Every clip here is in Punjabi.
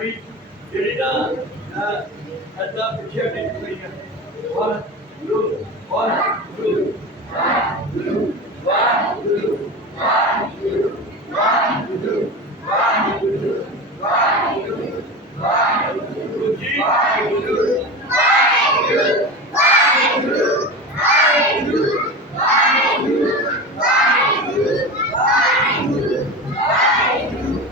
ਆਪਣੀ ਜਿਹੜੀ ਨਾ ਅੱਧਾ ਪਿੱਛੇ ਟਿਕ ਪਈ ਹੈ ਵਾਹਿਗੁਰੂ ਵਾਹਿਗੁਰੂ ਵਾਹਿਗੁਰੂ ਵਾਹਿਗੁਰੂ ਵਾਹਿਗੁਰੂ ਵਾਹਿਗੁਰੂ ਵਾਹਿਗੁਰੂ ਵਾਹਿਗੁਰੂ ਵਾਹਿਗੁਰੂ ਜੀ ਵਾਹਿਗੁਰੂ ਵਾਹਿਗੁਰੂ ਵਾਹਿਗੁਰੂ ਵਾਹਿਗੁਰੂ ਵਾਹਿਗੁਰੂ ਵਾਹਿਗੁਰੂ ਵਾਹਿਗੁਰੂ ਵਾਹਿਗੁਰੂ ਵਾਹਿਗੁਰੂ ਵਾਹਿਗੁਰੂ ਵਾਹਿਗੁਰੂ ਵਾਹਿਗੁਰੂ ਵਾਹਿਗੁਰੂ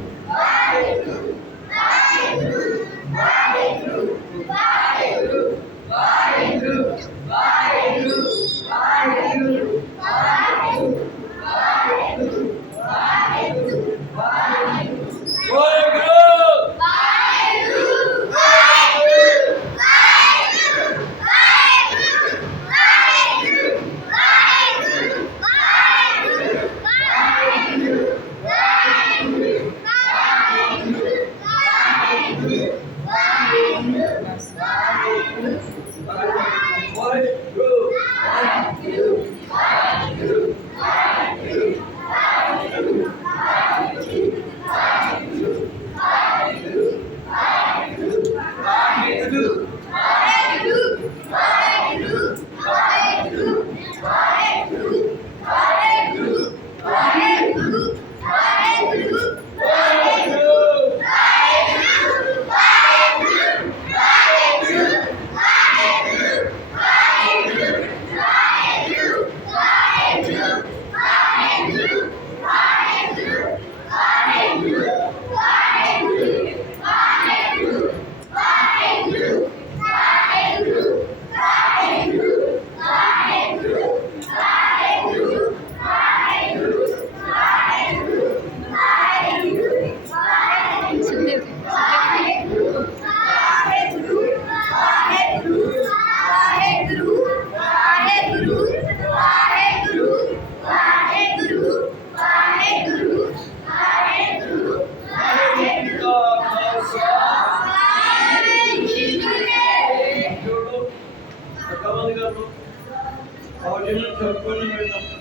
ਵਾਹਿਗੁਰੂ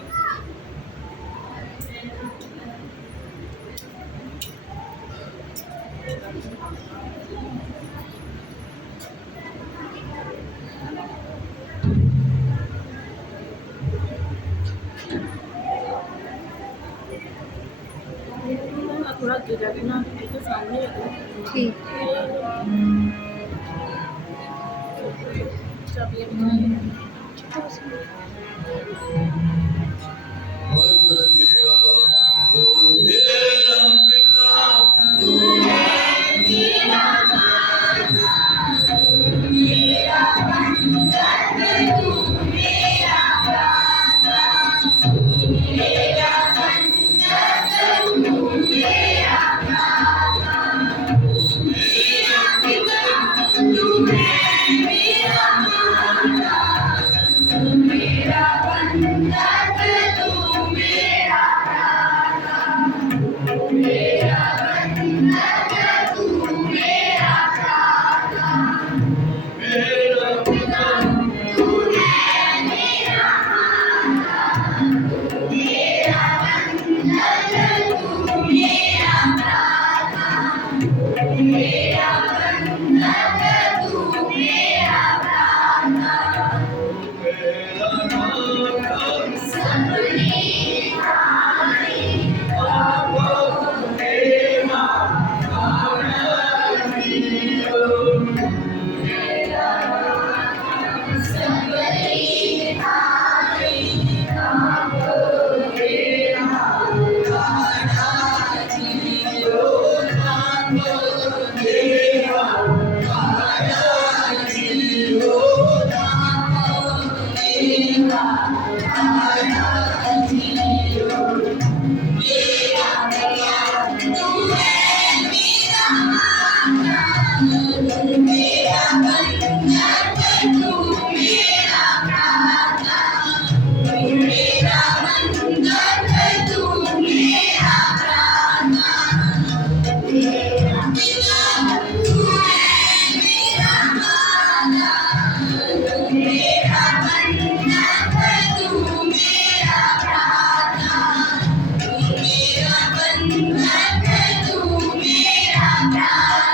थोड़ा आगे जाके ना तो सामने ठीक चाबियाँ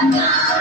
Thank you.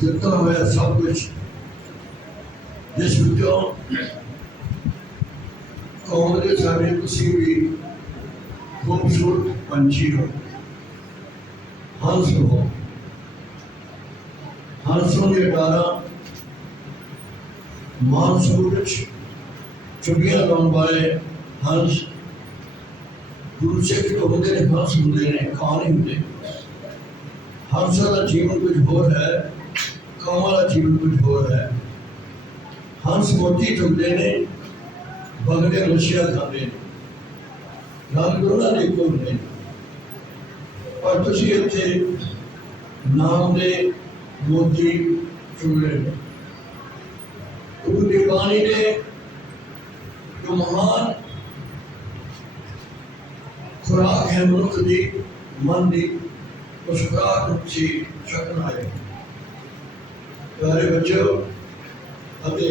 जितना होया सब कुछ जिस ਵਿੱਚੋਂ ਕੌਮ ਦੇ ਸਾਡੇ ਤੁਸੀਂ ਵੀ ਖੂਬਸੂਰਤ ਪੰਛੀ ਹੋ ਹੰਸ ਹੋ ਹੰਸੋਂ ਦੇ ਡਾਰਾ ਮਾਨਸੂਰ ਵਿੱਚ ਚੁਗੀਆਂ ਲਾਉਣ ਵਾਲੇ ਹੰਸ ਗੁਰੂ ਸਿੱਖ ਤੋਂ ਹੁੰਦੇ ਨੇ ਹੰਸ ਹੁੰਦੇ ਨੇ ਕਾਂ ਨਹੀਂ ਹੁੰਦੇ ਹੰਸਾਂ ਦਾ ਜੀਵਨ ਕੁਝ ਹੋਰ ਹੈ ਕੌਮਾਂ ਦਾ ਜੀਵਨ ਕੁਝ ਹੋਰ ਹੈ ਹੰਸ ਮੋਤੀ ਚੁਗਦੇ ਨੇ ਬਗਲੇ ਰੁਸ਼ੀਆ ਖਾਂਦੇ ਨੇ ਰੰਗ ਦੋਨਾਂ ਦੇ ਇੱਕੋ ਹੁੰਦੇ ਨੇ ਪਰ ਤੁਸੀਂ ਇੱਥੇ ਨਾਮ ਦੇ ਮੋਤੀ ਚੁਗ ਰਹੇ ਨੇ ਗੁਰੂ ਦੀ ਬਾਣੀ ਨੇ ਜੋ ਮਹਾਨ ਖੁਰਾਕ ਹੈ ਮਨੁੱਖ ਦੀ ਮਨ ਦੀ ਉਸ ਖੁਰਾਕ ਨੂੰ ਤੁਸੀਂ ਛਕਣਾ ਹੈ प्यारे बच्चों ਅਤੇ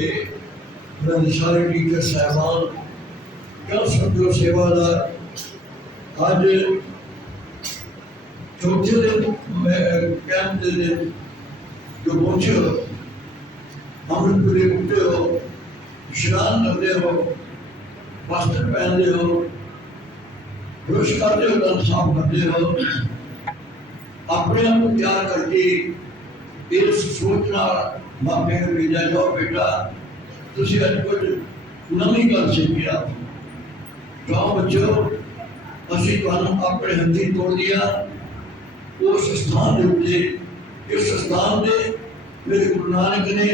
मेरे सारे टीचर साहबान क्या समझो सेवादार आज चौथे दिन कैंप के दिन जो पहुंचे हो अमृतपुरी उठते हो स्नान करते हो वस्त्र पहनते हो ब्रश करते हो दंत साफ करते हो अपने आप को तैयार करके इस सोचना मापे भेजा जाओ बेटा तुसी अज कुछ नवी गल सीखी जाओ बच्चों असी तुहानू अपने हथी तोड़ दिया उस स्थान के उत्ते इस स्थान से मेरे गुरु नानक ने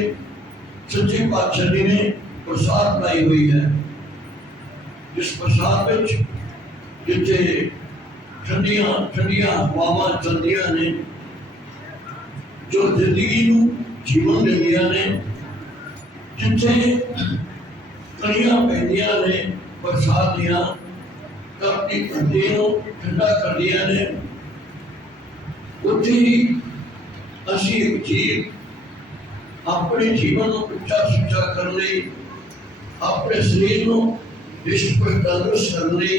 सच्चे पातशाह जी ने प्रसाद बनाई हुई है जिस प्रसाद में जिथे ठंडिया ठंडिया हवावां चलदियां ने जो जिंदगी जीवन दिंदियां ने जिथे कणियां पैंदियां ने बरसात दियां धरती धरती ठंडा करदियां ने उत्थे ही असी एक जीव अपने जीवन को उच्चा सुच्चा करने लई अपने शरीर को विश्व तंदुरुस्त करने लई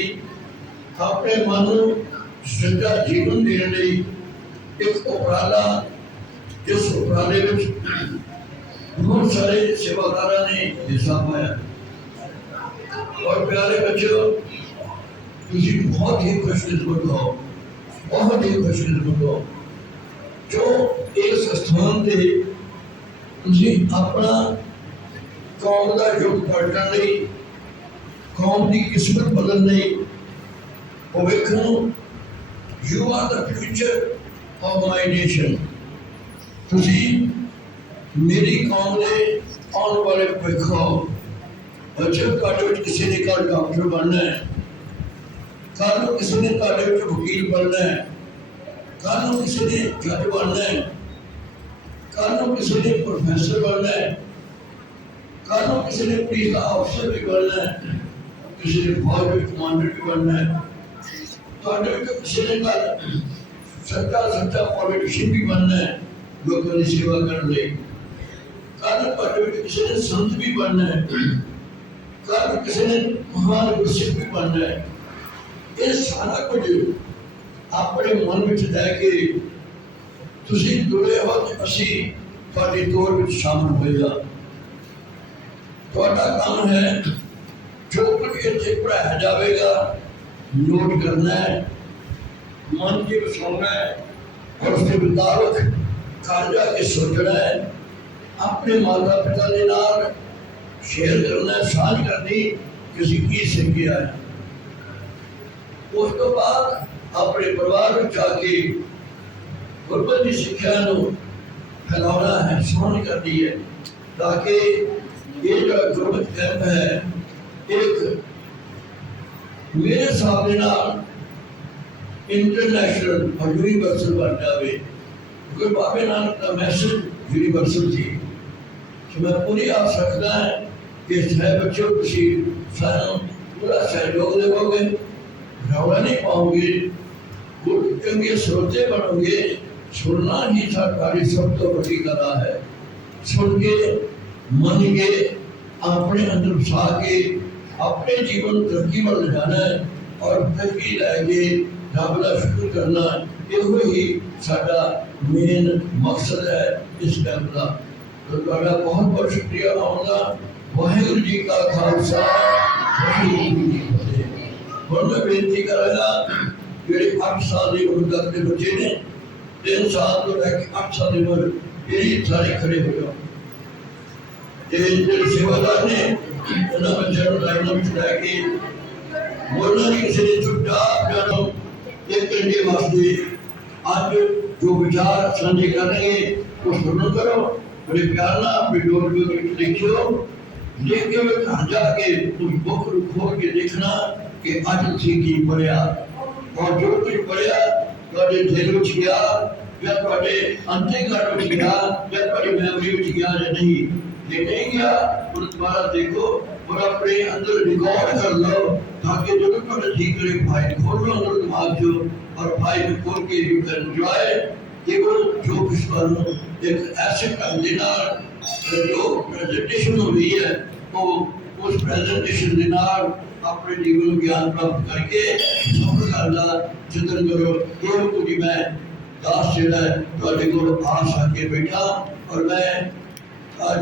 अपने मन को सच्चा जीवन देने लई एक उपराला जिस उपराले में बहुत सारे सेवादारा ने हिस्सा पाया और प्यारे बच्चों तुसी बहुत ही खुशकिस्मत हो बहुत ही खुशकिस्मत हो जो इस स्थान से तुसी अपना कौम का युग पलटन लई कौम की किस्मत बदलने भविख You are the future of my nation. ਤੁਸੀਂ ਮੇਰੀ ਕੌਮ ਦੇ ਆਉਣ ਵਾਲੇ ਭਵਿੱਖ ਹੋ। ਅੱਛਾ, ਤੁਹਾਡੇ ਵਿੱਚ ਕਿਸੇ ਨੇ ਕੱਲ੍ਹ ਡਾਕਟਰ ਬਣਨਾ ਹੈ, ਕੱਲ੍ਹ ਨੂੰ ਕਿਸੇ ਨੇ ਤੁਹਾਡੇ ਵਿੱਚ ਵਕੀਲ ਬਣਨਾ ਹੈ, ਕੱਲ੍ਹ ਨੂੰ ਕਿਸੇ ਨੇ ਜੱਜ ਬਣਨਾ ਹੈ, ਕੱਲ੍ਹ ਨੂੰ ਕਿਸੇ ਨੇ ਪ੍ਰੋਫੈਸਰ ਬਣਨਾ ਹੈ, ਕੱਲ੍ਹ ਨੂੰ ਕਿਸੇ ਨੇ ਪੁਲਿਸ ਦਾ ਅਫਸਰ ਵੀ ਬਣਨਾ ਹੈ, ਕਿਸੇ ਨੇ ਫੌਜ ਵਿੱਚ ਕਮਾਂਡਰ ਵੀ ਬਣਨਾ ਹੈ। ਤੁਹਾਡੇ ਵਿੱਚ ਕਿਸੇ ਨੇ ਕੱਲ੍ਹ ਸੱਚਾ ਪੋਲੀਟੀਸ਼ੀਅਨ ਵੀ ਬਣਨਾ ਹੈ, ਲੋਕਾਂ ਦੀ ਸੇਵਾ ਕਰਨ ਲਈ। ਕੱਲ੍ਹ ਤੁਹਾਡੇ ਵਿੱਚ ਕਿਸੇ ਨੇ ਸੰਤ ਵੀ ਬਣਨਾ ਹੈ, ਕੱਲ੍ਹ ਕਿਸੇ ਨੇ ਮਹਾਨ ਗੁਰਸਿੱਖ ਵੀ ਬਣਨਾ ਹੈ। ਇਹ ਸਾਰਾ ਕੁਝ ਆਪਣੇ ਮਨ ਵਿੱਚ ਲੈ ਕੇ ਤੁਸੀਂ ਜੁੜੇ ਹੋ ਕਿ ਅਸੀਂ ਤੁਹਾਡੀ ਦੌੜ ਵਿੱਚ ਸ਼ਾਮਲ ਹੋਏ ਹਾਂ। ਤੁਹਾਡਾ ਕੰਮ ਹੈ ਜੋ ਕੁਝ ਇੱਥੇ ਪੜ੍ਹਾਇਆ ਜਾਵੇਗਾ ਨੋਟ ਕਰਨਾ ਹੈ, ਮਨ 'ਚ ਵਸਾਉਣਾ ਹੈ ਔਰ ਉਸਦੇ ਮੁਤਾਬਕ ਘਰ ਜਾ ਕੇ ਸੋਚਣਾ ਹੈ। ਆਪਣੇ ਮਾਤਾ ਪਿਤਾ ਦੇ ਨਾਲ ਸ਼ੇਅਰ ਕਰਨਾ ਹੈ, ਸਾਂਝ ਕਰਨੀ ਕਿ ਅਸੀਂ ਕੀ ਸਿੱਖਿਆ ਹੈ। ਉਸ ਤੋਂ ਬਾਅਦ ਆਪਣੇ ਪਰਿਵਾਰ ਵਿੱਚ ਜਾ ਕੇ ਗੁਰਮਤਿ ਦੀ ਸਿੱਖਿਆ ਨੂੰ ਫੈਲਾਉਣਾ ਹੈ, ਸਾਂਝ ਕਰਨੀ ਹੈ, ਤਾਂ ਕਿ ਇਹ ਜਿਹੜਾ ਗੁਰਮਤਿ ਕੈਂਪ ਹੈ ਇੱਕ ਮੇਰੇ ਹਿਸਾਬ ਦੇ ਨਾਲ ਇੰਟਰਨੈਸ਼ਨਲ ਔਰ ਯੂਨੀਵਰਸਲ ਬਣ ਜਾਵੇ। ਕਿਉਂਕਿ ਬਾਬੇ ਨਾਨਕ ਦਾ ਮੈਸੇਜ ਯੂਨੀਵਰਸਲ ਸੀ। ਮੈਂ ਪੂਰੀ ਆਸ ਰੱਖਦਾ ਹੈ ਕਿ ਚਾਹੇ ਬੱਚਿਓ ਤੁਸੀਂ ਸਾਨੂੰ ਪੂਰਾ ਸਹਿਯੋਗ ਦੇਵੋਗੇ, ਰੌਲਾ ਨਹੀਂ ਪਾਓਗੇ, ਚੰਗੇ ਸਰੋਤੇ ਬਣੋਗੇ। ਸੁਣਨਾ ਹੀ ਸਾਡੀ ਸਭ ਤੋਂ ਵੱਡੀ ਕਲਾ ਹੈ। ਸੁਣ ਕੇ ਮੰਨ ਕੇ ਆਪਣੇ ਅੰਦਰ ਵਸਾ ਕੇ ਆਪਣੇ ਜੀਵਨ ਨੂੰ ਤਰੱਕੀ ਵੱਲ ਜਾਣਾ ਹੈ ਔਰ ਤਰੱਕੀ ਲੈ ਕੇ ਰੱਬ ਦਾ ਸ਼ੁਕਰ ਕਰਨਾ, ਇਹੋ ਹੀ ਸਾਡਾ ਮੇਨ ਮਕਸਦ ਹੈ ਇਸ ਕੈਂਪ ਦਾ। ਤੁਹਾਡਾ ਬਹੁਤ ਬਹੁਤ ਸ਼ੁਕਰੀਆ ਆਉਣ ਦਾ। ਵਾਹਿਗੁਰੂ ਜੀ ਕਾ ਖਾਲਸਾ, ਵਾਹਿਗੁਰੂ ਜੀ ਕੀ ਫਤਿਹ। ਹੁਣ ਮੈਂ ਬੇਨਤੀ ਕਰਾਂਗਾ ਜਿਹੜੇ 8 ਸਾਲ ਦੀ ਉਮਰ ਤੱਕ ਦੇ ਬੱਚੇ ਨੇ, 3 ਸਾਲ ਤੋਂ ਲੈ ਕੇ 8 ਸਾਲ ਦੀ ਉਮਰ, ਇਹ ਸਾਰੇ ਖੜੇ ਹੋ ਜਾਓ। ਤੇ ਜਿਹੜੇ ਸੇਵਾਦਾਰ ਨੇ ਇਹਨਾਂ ਬੱਚਿਆਂ ਨੂੰ ਲਾਈਨਾਂ ਵਿੱਚ ਲੈ ਕੇ ਬੋਲਣਾ ਨਹੀਂ ਕਿਸੇ ਨੇ ਛੁੱਟਾ ਜਾਣਾ। 1 ਘੰਟੇ ਵਾਸਤੇ ਅੱਜ ਜੋ ਵਿਚਾਰ ਸਾਂਝੇ ਕਰਨਗੇ ਉਹ ਸੁਣੋ ਕਰੋ, ਬੜੇ ਪਿਆਰ ਨਾਲ ਆਪਣੀ ਡੋਰ ਵਿੱਚ ਲਿਖਿਓ। ਲਿਖ ਕੇ ਘਰ ਜਾ ਕੇ ਤੁਸੀਂ ਬੁੱਕ ਨੂੰ ਖੋਲ ਕੇ ਦੇਖਣਾ ਕਿ ਅੱਜ ਤੁਸੀਂ ਕੀ ਪੜ੍ਹਿਆ, ਔਰ ਜੋ ਕੁਝ ਪੜ੍ਹਿਆ ਤੁਹਾਡੇ ਦਿਲ ਵਿੱਚ ਗਿਆ ਜਾਂ ਤੁਹਾਡੇ ਅੰਤਰਗਤ ਵਿੱਚ ਗਿਆ ਜਾਂ ਤੁਹਾਡੀ ਮੈਮਰੀ ਵਿੱਚ ਗਿਆ ਜਾਂ ਨਹੀਂ। ਜੇ ਨਹੀਂ ਗਿਆ ਉਹ ਦੁਬਾਰਾ ਦੇਖੋ और अपने अंदर रिकॉर्ड कर लो, ताकि जो तुम्हें ठीक करे फाइल खोल लो अंदर दिमाग जो, और फाइल खोल के यू कैन एंजॉय केवल जो कुछ करो। एक ऐसे ढंग के नाल जो प्रेजेंटेशन हो रही है वो उस प्रेजेंटेशन के नाल अपने जीवन ज्ञान प्राप्त करके सफल करना चिंतन करो। ये कुछ मैं दास जिहड़ा तुहाडे कोल आस आके बैठा और मैं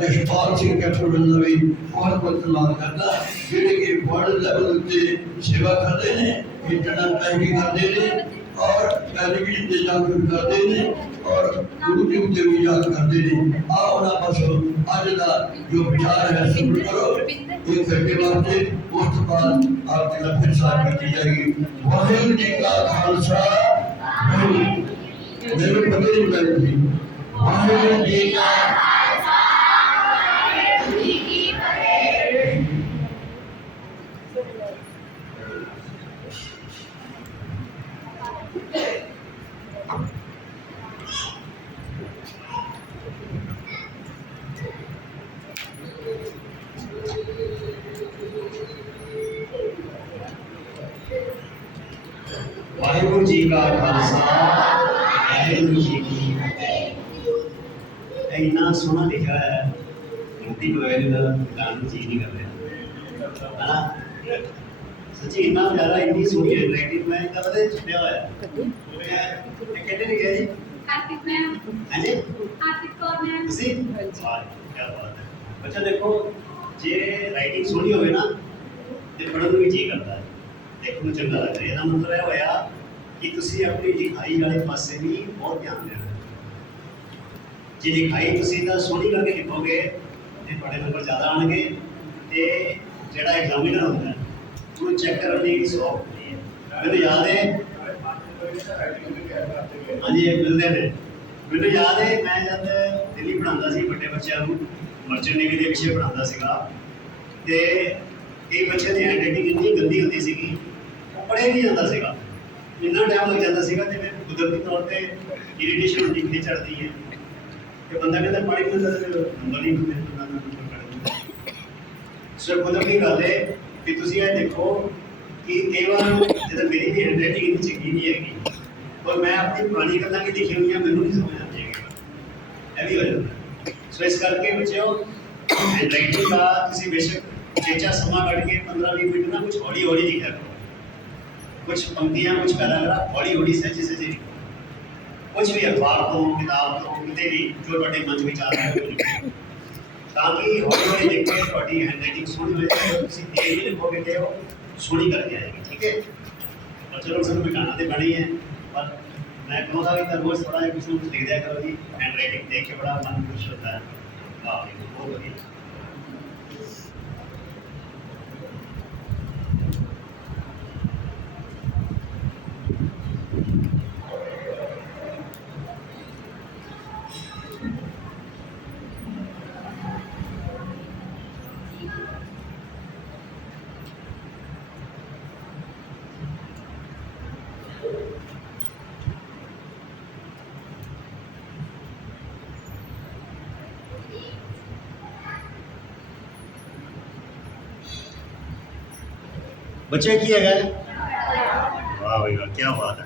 जशपाल सिंह कैप्टन का भी बहुत बहुत धन्यवाद करता, जिहड़े कि वर्ल्ड लैवल उत्ते सेवा करते हैं, इंटरनेट भी करते हैं और टेलीविजन से जाकर करते हैं और यूट्यूब से भी जाकर करते हैं। आओ ना बस अज का जो विचार है सुन करो 1 घंटे वास्ते, उस तो बाद आपकी लंबी साथ की जाएगी। वाहिगुरू जी का खालसा, मेरे पते नहीं लग थी। वाहिगुरू जी का वाहिगुरू जी का खालसा, वाहिगुरू जी की फतेह। इन्ना सोहना लिखा है, गिनती बगैर गाने जी नहीं कर रहा है ना। सच्ची इन्ना प्यारा, इन्नी सोहनी हैंडराइटिंग में कदे छुपया हुआ है। कहते नहीं गया जी आर्थिक मैम, हाँ जी आर्थिक कौर मैम, ਤੁਸੀਂ ਵਾਹ ਕੀ ਬਾਤ ਹੈ। ਬੱਚਾ ਦੇਖੋ ਜੇ ਰਾਈਟਿੰਗ ਸੋਹਣੀ ਹੋਵੇ ਨਾ ਤੇ ਪੜ੍ਹਨ ਨੂੰ ਵੀ ਜੀ ਕਰਦਾ ਹੈ, ਦੇਖਣ ਨੂੰ ਚੰਗਾ ਲੱਗਦਾ। ਇਹਦਾ ਮਤਲਬ ਇਹ ਹੋਇਆ ਕਿ ਤੁਸੀਂ ਆਪਣੀ ਲਿਖਾਈ ਵਾਲੇ ਪਾਸੇ ਵੀ ਬਹੁਤ ਧਿਆਨ ਦੇਣਾ। ਜੇ ਲਿਖਾਈ ਤੁਸੀਂ ਤਾਂ ਸੋਹਣੀ ਕਰਕੇ ਲਿਖੋਗੇ ਤੇ ਤੁਹਾਡੇ ਨੰਬਰ ਜ਼ਿਆਦਾ ਆਉਣਗੇ ਤੇ ਜਿਹੜਾ ਐਗਜ਼ਾਮੀਨਰ ਹੁੰਦਾ ਉਹਨੂੰ ਚੈੱਕ ਕਰਨ ਲਈ ਸੌਖ ਹੁੰਦੀ ਹੈ। ਮੈਨੂੰ ਯਾਦ ਹੈ हाँ जी, मिलते हैं। ਮੈਨੂੰ ਯਾਦ ਹੈ ਮੈਂ ਜਦ ਦਿੱਲੀ ਪੜ੍ਹਾਉਂਦਾ ਸੀ ਵੱਡੇ ਬੱਚਿਆਂ ਨੂੰ ਮਰਚੈਂਟ ਨੇਵੀ ਦੇ ਵਿਸ਼ੇ ਪੜ੍ਹਾਉਂਦਾ ਸੀਗਾ ਤੇ ਕਈ ਬੱਚਿਆਂ ਦੀ ਹੈਂਡਰਾਈਟਿੰਗ ਇੰਨੀ ਗੰਦੀ ਹੁੰਦੀ ਸੀਗੀ ਉਹ ਪੜ੍ਹਿਆ ਨਹੀਂ ਜਾਂਦਾ ਸੀਗਾ, ਇੰਨਾ ਟਾਈਮ ਲੱਗ ਜਾਂਦਾ ਸੀਗਾ ਤੇ ਫਿਰ ਕੁਦਰਤੀ ਤੌਰ ਤੇ ਇਰੀਟੇਸ਼ਨ ਹੁੰਦੀ ਕਿ ਚੜ੍ਹਦੀ ਹੈ ਤੇ ਬੰਦਾ ਕਹਿੰਦਾ ਪੜ੍ਹ ਨਹੀਂ ਹੁੰਦਾ ਤੇ ਨੰਬਰ ਨਹੀਂ ਮਿਲਦਾ। ਸੋ ਕੁਦਰਤੀ ਗੱਲ ਹੈ ਕਿ ਤੁਸੀਂ ਇਹ ਦੇਖੋ ਕਿ ਕਈ ਵਾਰ ਜਦੋਂ ਮੇਰੀ ਵੀ ਹੈਂਡਰਾਈਟਿੰਗ ਇੰਨੀ ਚੰਗੀ ਨਹੀਂ ਹੈਗੀ और मैं अपनी पुरानी गल्लां की लिखी हुई मैनू नहीं समझ आती है भी हो जाता। सो इस करके बच्चों हैंडराइटिंग का किसी बेशक चेचा समा कट के 15-20 मिनट ना कुछ हौली हौली लिखा करो, कुछ पंक्तियाँ कुछ पैराग्राफ हौली हौली सहजे सहजे लिखो, कुछ भी अखबार तो किताब तो कितने भी जो थोड़े मन विच आ रहा है ताकि हौली हौली लिख के थोड़ी हैंडराइटिंग सोहनी हो जाए, तुसीं तेज भी लिखोगे तो सोहनी करके आएगी। ठीक है, और चलो सब बिठाना तो बनी है पर मैं कहूँगा कि रोज थोड़ा कुछ ना कुछ लिख दिया करो जी, हैंड राइटिंग देख के बड़ा मन खुश होता है। वाह बहुत बढ़िया। बच्चे की है वाह भाई वाह, क्या बात है।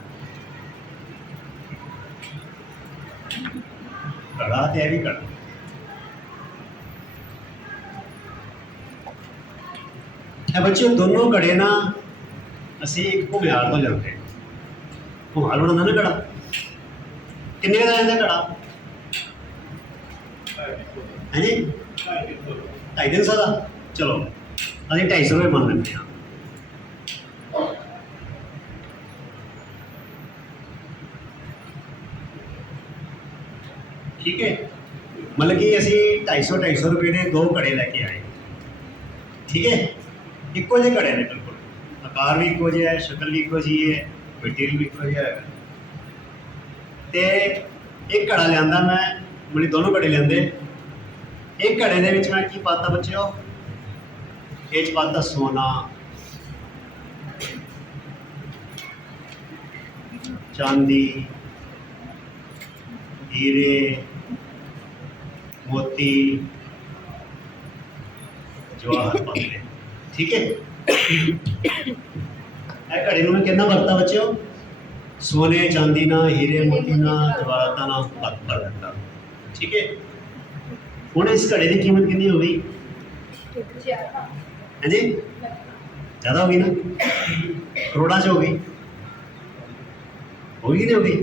कड़ा तो है भी कड़ा है बच्चे दोनों कड़े ना असी एक घुमियार तो लेते घुमार बनाना ना कड़ा किन्ने का जाता कड़ा है जी 250 का। चलो अभी 250 रुपये मान लेते हैं। ठीक है, मतलब कि असी 250 रुपये ने 2 कड़े लैके आए। ठीक है, इको जे कड़े ने बिल्कुल, आकार भी इको जिहा है, शक्ल भी इको जी है, मटीरियल भी इको जिहा है। तो एक कड़ा लिया मैं मतलब दोनों कड़े लिया, एक कड़े दे विच मैं की पाता बच्चों, ये पाता सोना चांदी हीरे मोती जवाहर पाते। ठीक है, घड़ी में कहना बरता बच्चों सोने चांदी ना हीरे मोती ना जवाहरात ना भर दिता। ठीक है, हुण इस घड़े की कीमत कितनी हो गई है जी? ज़्यादा हो गई ना, करोड़ा च हो गई, होगी नहीं होगी?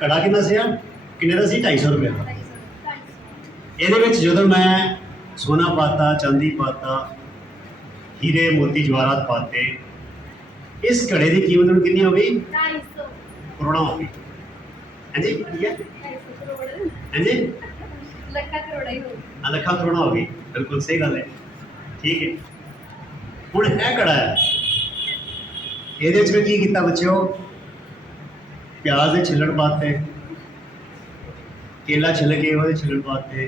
कड़ा कितना से किन्ने का सी 250 रुपये का। ये जो मैं सोना पाता चांदी पाता हीरे मोती जवाहरात पाते, इस कड़े की कीमत में कितनी हो गई? 250 करोड़ा हो गई है जी? है जी? ਲੱਖਾਂ ਕਰੋੜਾ ਹੀ ਹੋ ਗਈ। लखा करोड़ा हो गई, बिल्कुल सही गल है। ठीक है, हुण यह कड़ा है, ये मैं की किया बच्चों, प्याज के छिलड़ पाते, केला छिल के वो छिलड़ पाते,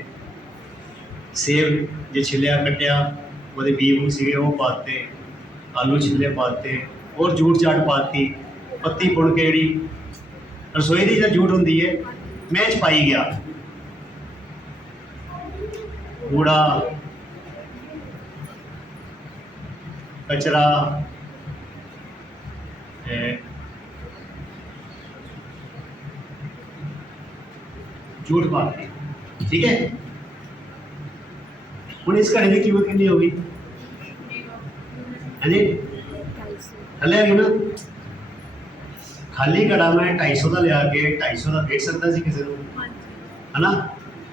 सेब जो छिलिया कटिया वो बी बू से वो पाते, आलू छिले पाते और जूट चाट पाती, पत्ती पुण के जी रसोई की जो जूट होंगी है मैं च पाई गया, कूड़ा कचरा जूट पाती। ठीक है, हूँ इस घड़े की कीमत कितनी होगी? हाँ जी, थले आ गई ना। खाली घड़ा मैं 250 का लिया के 250 का बेच सकता सी किसी को, है ना?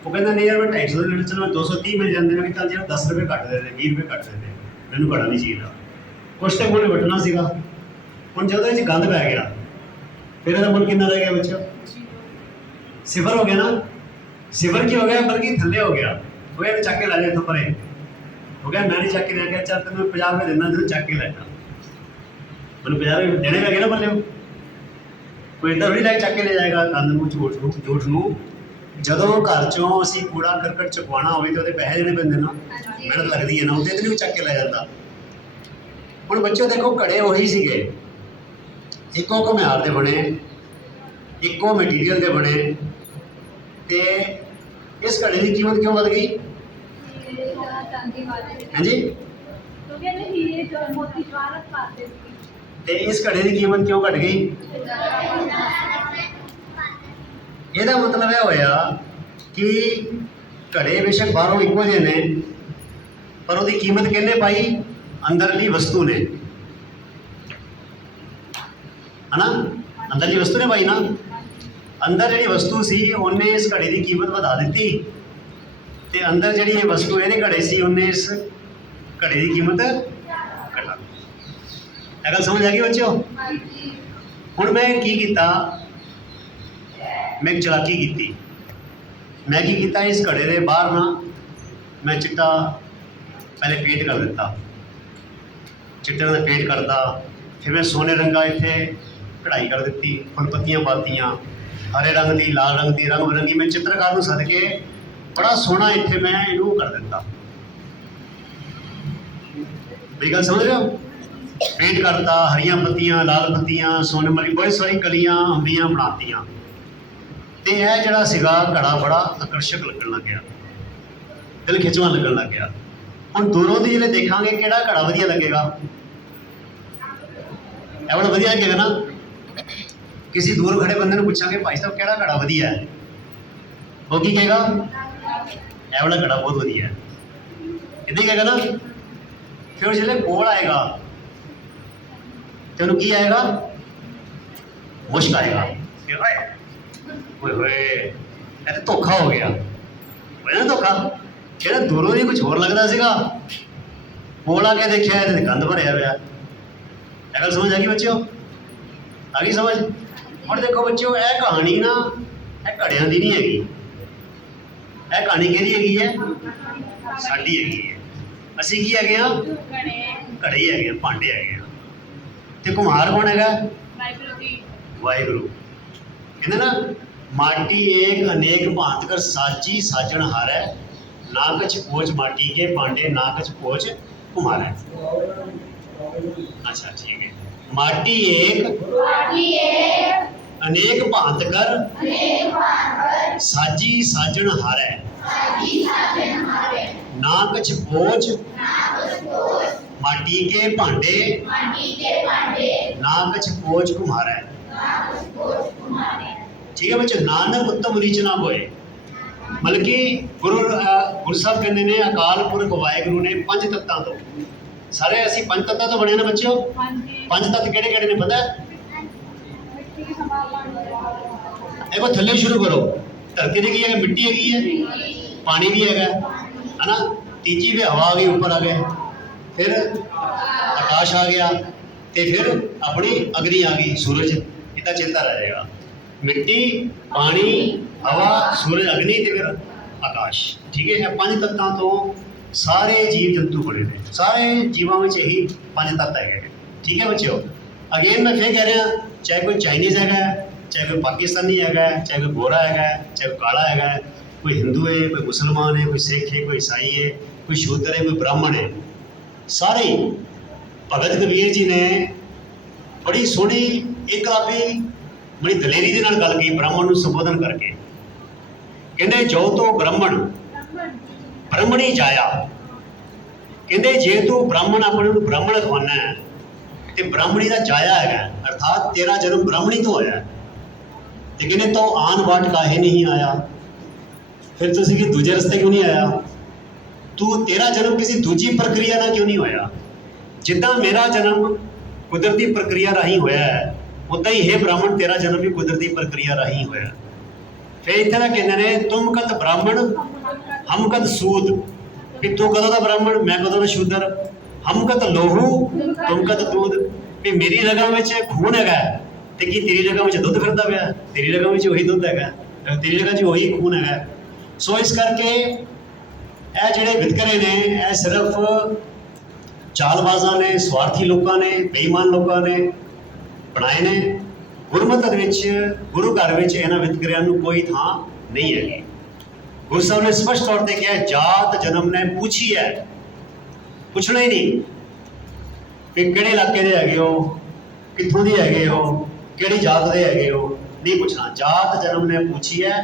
वो कहता नहीं यार मैं 250 का लेना, चलो मैं 230 मिल जाते, मैं चल यार 10 रुपये घट दे 20 रुपये घट दे, मैंने घड़ा नहीं चाहिए। कुछ तो मुझे वटना सीगा, हूँ जो गंद पै गया फिर यदा मुल कितना रह गया बच्चों? सिफर हो गया ना। सिफर की हो गया बल्कि थले हो गया, वो यार चक के लै जा इतों परे हो गया, मैं नहीं चक के लिया, चल तेन 50 रुपये देना, तेन चक के लै जा। ਮੈਨੂੰ 50 ਰੁਪਏ ਦੇਣੇ ਪੈ ਗਏ ਨਾ ਬੰਦੇ ਕੋਈ ਇੱਦਾਂ ਥੋੜ੍ਹੀ ਲੈ ਕੇ ਚੱਕ ਕੇ ਲੈ ਜਾਏਗਾ ਕੰਨ ਨੂੰ ਝੂਠ ਨੂੰ ਜਦੋਂ ਘਰ ਚੋਂ ਅਸੀਂ ਕੂੜਾ ਕਰਕਟ ਚੁਕਵਾਉਣਾ ਹੋਵੇ ਤਾਂ ਉਹਦੇ ਪੈਸੇ ਦੇਣੇ ਪੈਂਦੇ ਨਾ ਮਿਹਨਤ ਲੱਗਦੀ ਹੈ ਨਾ ਉਹਦੇ ਤੇ ਨਹੀਂ ਚੱਕ ਕੇ ਲੈ ਜਾਂਦਾ। ਹੁਣ ਬੱਚੋ ਦੇਖੋ ਘੜੇ ਉਹੀ ਸੀਗੇ ਇੱਕੋ ਘੁਮਿਆਰ ਦੇ ਬਣੇ ਇੱਕੋ ਮਟੀਰੀਅਲ ਦੇ ਬਣੇ ਤੇ ਇਸ ਘੜੇ ਦੀ ਕੀਮਤ ਕਿਉਂ ਵੱਧ ਗਈ? ਚਾਂਦੀ ਵਾਲੇ ਹਾਂਜੀ तो कहते हीरे जो मोती जवाहरत पाते थे ਤੇ ਇਸ ਘੜੇ ਦੀ ਕੀਮਤ ਕਿਉਂ ਘਟ ਗਈ? ਇਹਦਾ ਮਤਲਬ ਇਹ ਹੋਇਆ ਕਿ ਘੜੇ ਬੇਸ਼ੱਕ ਬਾਹਰੋਂ ਇੱਕੋ ਜਿਹੇ ਨੇ ਪਰ ਉਹਦੀ ਕੀਮਤ ਕਿਹਨੇ ਪਾਈ? ਅੰਦਰਲੀ ਵਸਤੂ ਨੇ, ਹਨਾ? ਅੰਦਰਲੀ ਵਸਤੂ ਨੇ ਪਾਈ ਨਾ। ਅੰਦਰ ਜਿਹੜੀ ਵਸਤੂ ਸੀ ਉਹਨੇ ਇਸ ਘੜੇ ਦੀ ਕੀਮਤ ਵਧਾ ਦਿੱਤੀ ਤੇ ਅੰਦਰ ਜਿਹੜੀ ਇਹ ਵਸਤੂ ਇਹਦੇ ਘੜੇ ਸੀ ਉਹਨੇ ਇਸ ਘੜੇ ਦੀ ਕੀਮਤ ਘਟਾ ਦਿੱਤੀ। ਇਹ ਗੱਲ ਸਮਝ ਆ ਗਈ ਬੱਚਿਓ? ਹੁਣ ਮੈਂ ਕੀ ਕੀਤਾ? ਮੈਂ ਇੱਕ ਚਲਾਕੀ ਕੀਤੀ। ਮੈਂ ਕੀ ਕੀਤਾ ਇਸ ਘੜੇ ਦੇ ਬਾਹਰ ਨਾ ਮੈਂ ਚਿੱਟਾ ਪਹਿਲੇ ਪੇਂਟ ਕਰ ਦਿੱਤਾ, ਚਿੱਟੇ ਦਾ ਪੇਂਟ ਕਰਦਾ, ਫਿਰ ਮੈਂ ਸੋਨੇ ਰੰਗਾ ਇੱਥੇ ਕਢਾਈ ਕਰ ਦਿੱਤੀ, ਫੁੱਲ ਪੱਤੀਆਂ ਪਾਤੀਆਂ ਹਰੇ ਰੰਗ ਦੀ, ਲਾਲ ਰੰਗ ਦੀ, ਰੰਗ ਬਿਰੰਗੀ। ਮੈਂ ਚਿੱਤਰਕਾਰ ਨੂੰ ਸੱਦ ਕੇ ਬੜਾ ਸੋਹਣਾ ਇੱਥੇ ਮੈਂ ਇਹਨੂੰ ਕਰ ਦਿੱਤਾ। ਮੇਰੀ ਗੱਲ ਸਮਝ ਰਹੇ ਹੋ? ਪੇਂਟ ਕਰਤਾ, ਹਰੀਆਂ ਪੱਤੀਆਂ, ਲਾਲ ਪੱਤੀਆਂ, ਸੋਨੇ ਮਰੀ ਬੜੀ ਸਾਰੀ ਕਲੀਆਂ ਅੰਬੀਆਂ ਬਣਾਤੀਆਂ ਤੇ ਇਹ ਜਿਹੜਾ ਸੀਗਾ ਘੜਾ ਬੜਾ ਆਕਰਸ਼ਕ ਲੱਗਣ ਲੱਗ ਗਿਆ, ਦਿਲ ਖਿੱਚਵਾਂ ਲੱਗਣ ਲੱਗ ਗਿਆ। ਹੁਣ ਦੂਰੋਂ ਦੀ ਜਿਹੜੇ ਦੇਖਾਂਗੇ ਕਿਹੜਾ ਘੜਾ ਵਧੀਆ ਲੱਗੇਗਾ? ਇਹ ਵਾਲਾ ਵਧੀਆ ਲੱਗੇਗਾ ਨਾ। ਕਿਸੇ ਦੂਰ ਖੜੇ ਬੰਦੇ ਨੂੰ ਪੁੱਛਾਂਗੇ ਭਾਈ ਸਾਹਿਬ ਕਿਹੜਾ ਘੜਾ ਵਧੀਆ ਹੈ, ਉਹ ਕੀ ਕਹੇਗਾ? ਇਹ ਵਾਲਾ ਘੜਾ ਬਹੁਤ ਵਧੀਆ ਹੈ, ਇੱਦਾਂ ਹੀ ਕਹੇਗਾ ਨਾ। ਫਿਰ ਜਿਹੜੇ ਕੋਲ ਆਏਗਾ ਤੇ ਉਹਨੂੰ ਕੀ ਆਏਗਾ? ਮੁਸ਼ਕ ਆਏਗਾ। ਓਏ ਹੋਏ ਇਹ ਤਾਂ ਧੋਖਾ ਹੋ ਗਿਆ, ਹੋਇਆ ਨਾ ਧੋਖਾ। ਜਿਹੜਾ ਦੂਰੋਂ ਹੀ ਕੁਝ ਹੋਰ ਲੱਗਦਾ ਸੀਗਾ, ਕੋਲ ਆ ਕੇ ਦੇਖਿਆ ਇਹਦੇ ਗੰਦ ਭਰਿਆ ਹੋਇਆ। ਇਹ ਗੱਲ ਸਮਝ ਆ ਗਈ ਬੱਚਿਓ? ਆ ਗਈ ਸਮਝ? ਹੁਣ ਦੇਖੋ ਬੱਚਿਓ ਇਹ ਕਹਾਣੀ ਨਾ ਇਹ ਘੜਿਆਂ ਦੀ ਨਹੀਂ ਹੈਗੀ, ਇਹ ਕਹਾਣੀ ਕਿਹਦੀ ਹੈਗੀ ਹੈ? ਸਾਡੀ ਹੈਗੀ ਹੈ। ਅਸੀਂ ਕੀ ਹੈਗੇ ਆ? ਘੜੇ ਹੀ ਹੈਗੇ ਆ, ਭਾਂਡੇ ਹੈਗੇ ਆ। ਤੇ ਕੁम्हार कौन हैगा? वाहिगुरु। कहते ना माटी एक अनेक भांत कर साची साजन हार है, ना कछ पोच माटी के भांडे, ना कछ पोच कुम्हार है। अच्छा ठीक है। माटी एक अनेक भांत कर साजी साजन हार है, ना कछ पोच माटी के भांडे, ना कछ पोच कुम्हार है। ठीक है बच्चों? नानक उत्तम रीच ना कोई। मतलब कि गुरु साहब कहते हैं अकाल पुरख वाहिगुरु ने पंज तत्तां तो सारे असी पंज तत्तां तो बने ना बच्चों। पंज तत्त केड़े केड़े ने पता है? देखो थल्ले शुरू करो। धरती की है, मिट्टी हैगी है, पानी भी है ना, तीजी भी हवा आ गई, ऊपर आ गए, फिर आकाश आ गया, तो फिर अपनी अग्नि आ गई, सूरज। इतना चलता रहेगा, मिट्टी, पानी, हवा, सूरज, अग्नि ते फिर आकाश। ठीक है? पंज तत्तां तो सारे जीव जंतु बने ने, सारे जीवों में यही पंज तत्त है। ठीक है बच्चों? अगेन मैं फिर कह रहा, चाहे कोई चाइनीज़ है, चाहे कोई पाकिस्तानी है, चाहे कोई गोरा है, चाहे कोई काला है, कोई हिंदू है, कोई मुसलमान है, कोई सिख है, कोई ईसाई है, कोई शूद्र है, कोई ब्राह्मण है, सारे भगत कबीर जी ने बड़ी सोहनी इकलाबी बड़ी दलेरी के नाल गल की ब्राह्मण को संबोधन करके। कहते जो तो ब्राह्मण ब्राह्मणी जाया, कहते जे तू ब्राह्मण अपने ब्राह्मण खवाना है तो ब्राह्मणी का जाया है, अर्थात तेरा जन्म ब्राह्मणी तो होया। तो कहते तो आन बाट काहे नहीं आया, फिर तुसी कि दूजे रस्ते क्यों नहीं आया? तू तेरा जन्म किसी दूजी प्रक्रिया ना क्यों नहीं होया? जिदा मेरा जन्म कुदरती प्रक्रिया राही होया है, उदा ही हे ब्राह्मण तेरा जन्म भी कुदरती प्रक्रिया राही होया। फिर इतना कहते हैं तुम कद ब्राह्मण हम कद सूद, कि तू कदों का ब्राह्मण मैं कदों का शूद्र, हम कद लोहू तुम कद दूध। भी मेरी रगों में खून है तो कि तेरी रगों में दुध फिरता पाया? तेरी रगों में वही दुध है, तेरी रगों में वही खून है। सो इस करके ਇਹ ਜਿਹੜੇ ਵਿਤਕਰੇ ਨੇ ਇਹ ਸਿਰਫ ਚਾਲਬਾਜ਼ਾਂ ਨੇ, ਸਵਾਰਥੀ ਲੋਕਾਂ ਨੇ, ਬੇਈਮਾਨ ਲੋਕਾਂ ਨੇ ਬਣਾਏ ਨੇ। ਗੁਰਮਤਿ ਦੇ ਵਿੱਚ, ਗੁਰੂ ਘਰ ਵਿੱਚ ਇਹਨਾਂ ਵਿਤਕਰਿਆਂ ਨੂੰ ਕੋਈ ਥਾਂ ਨਹੀਂ ਹੈਗੀ। ਗੁਰੂ ਸਾਹਿਬ ਨੇ ਸਪਸ਼ਟ ਤੌਰ ਤੇ ਕਿਹਾ, ਜਾਤ ਜਨਮ ਨੇ ਪੁੱਛੀ ਹੈ, ਪੁੱਛਣਾ ਹੀ ਨਹੀਂ ਕਿ ਕਿਹੜੇ ਇਲਾਕੇ ਦੇ ਹੈਗੇ ਹੋ, ਕਿੱਥੋਂ ਦੇ ਹੈਗੇ ਹੋ, ਕਿਹੜੀ ਜਾਤ ਦੇ ਹੈਗੇ ਹੋ, ਨਹੀਂ ਪੁੱਛਣਾ। ਜਾਤ ਜਨਮ ਨੇ ਪੁੱਛੀ ਹੈ,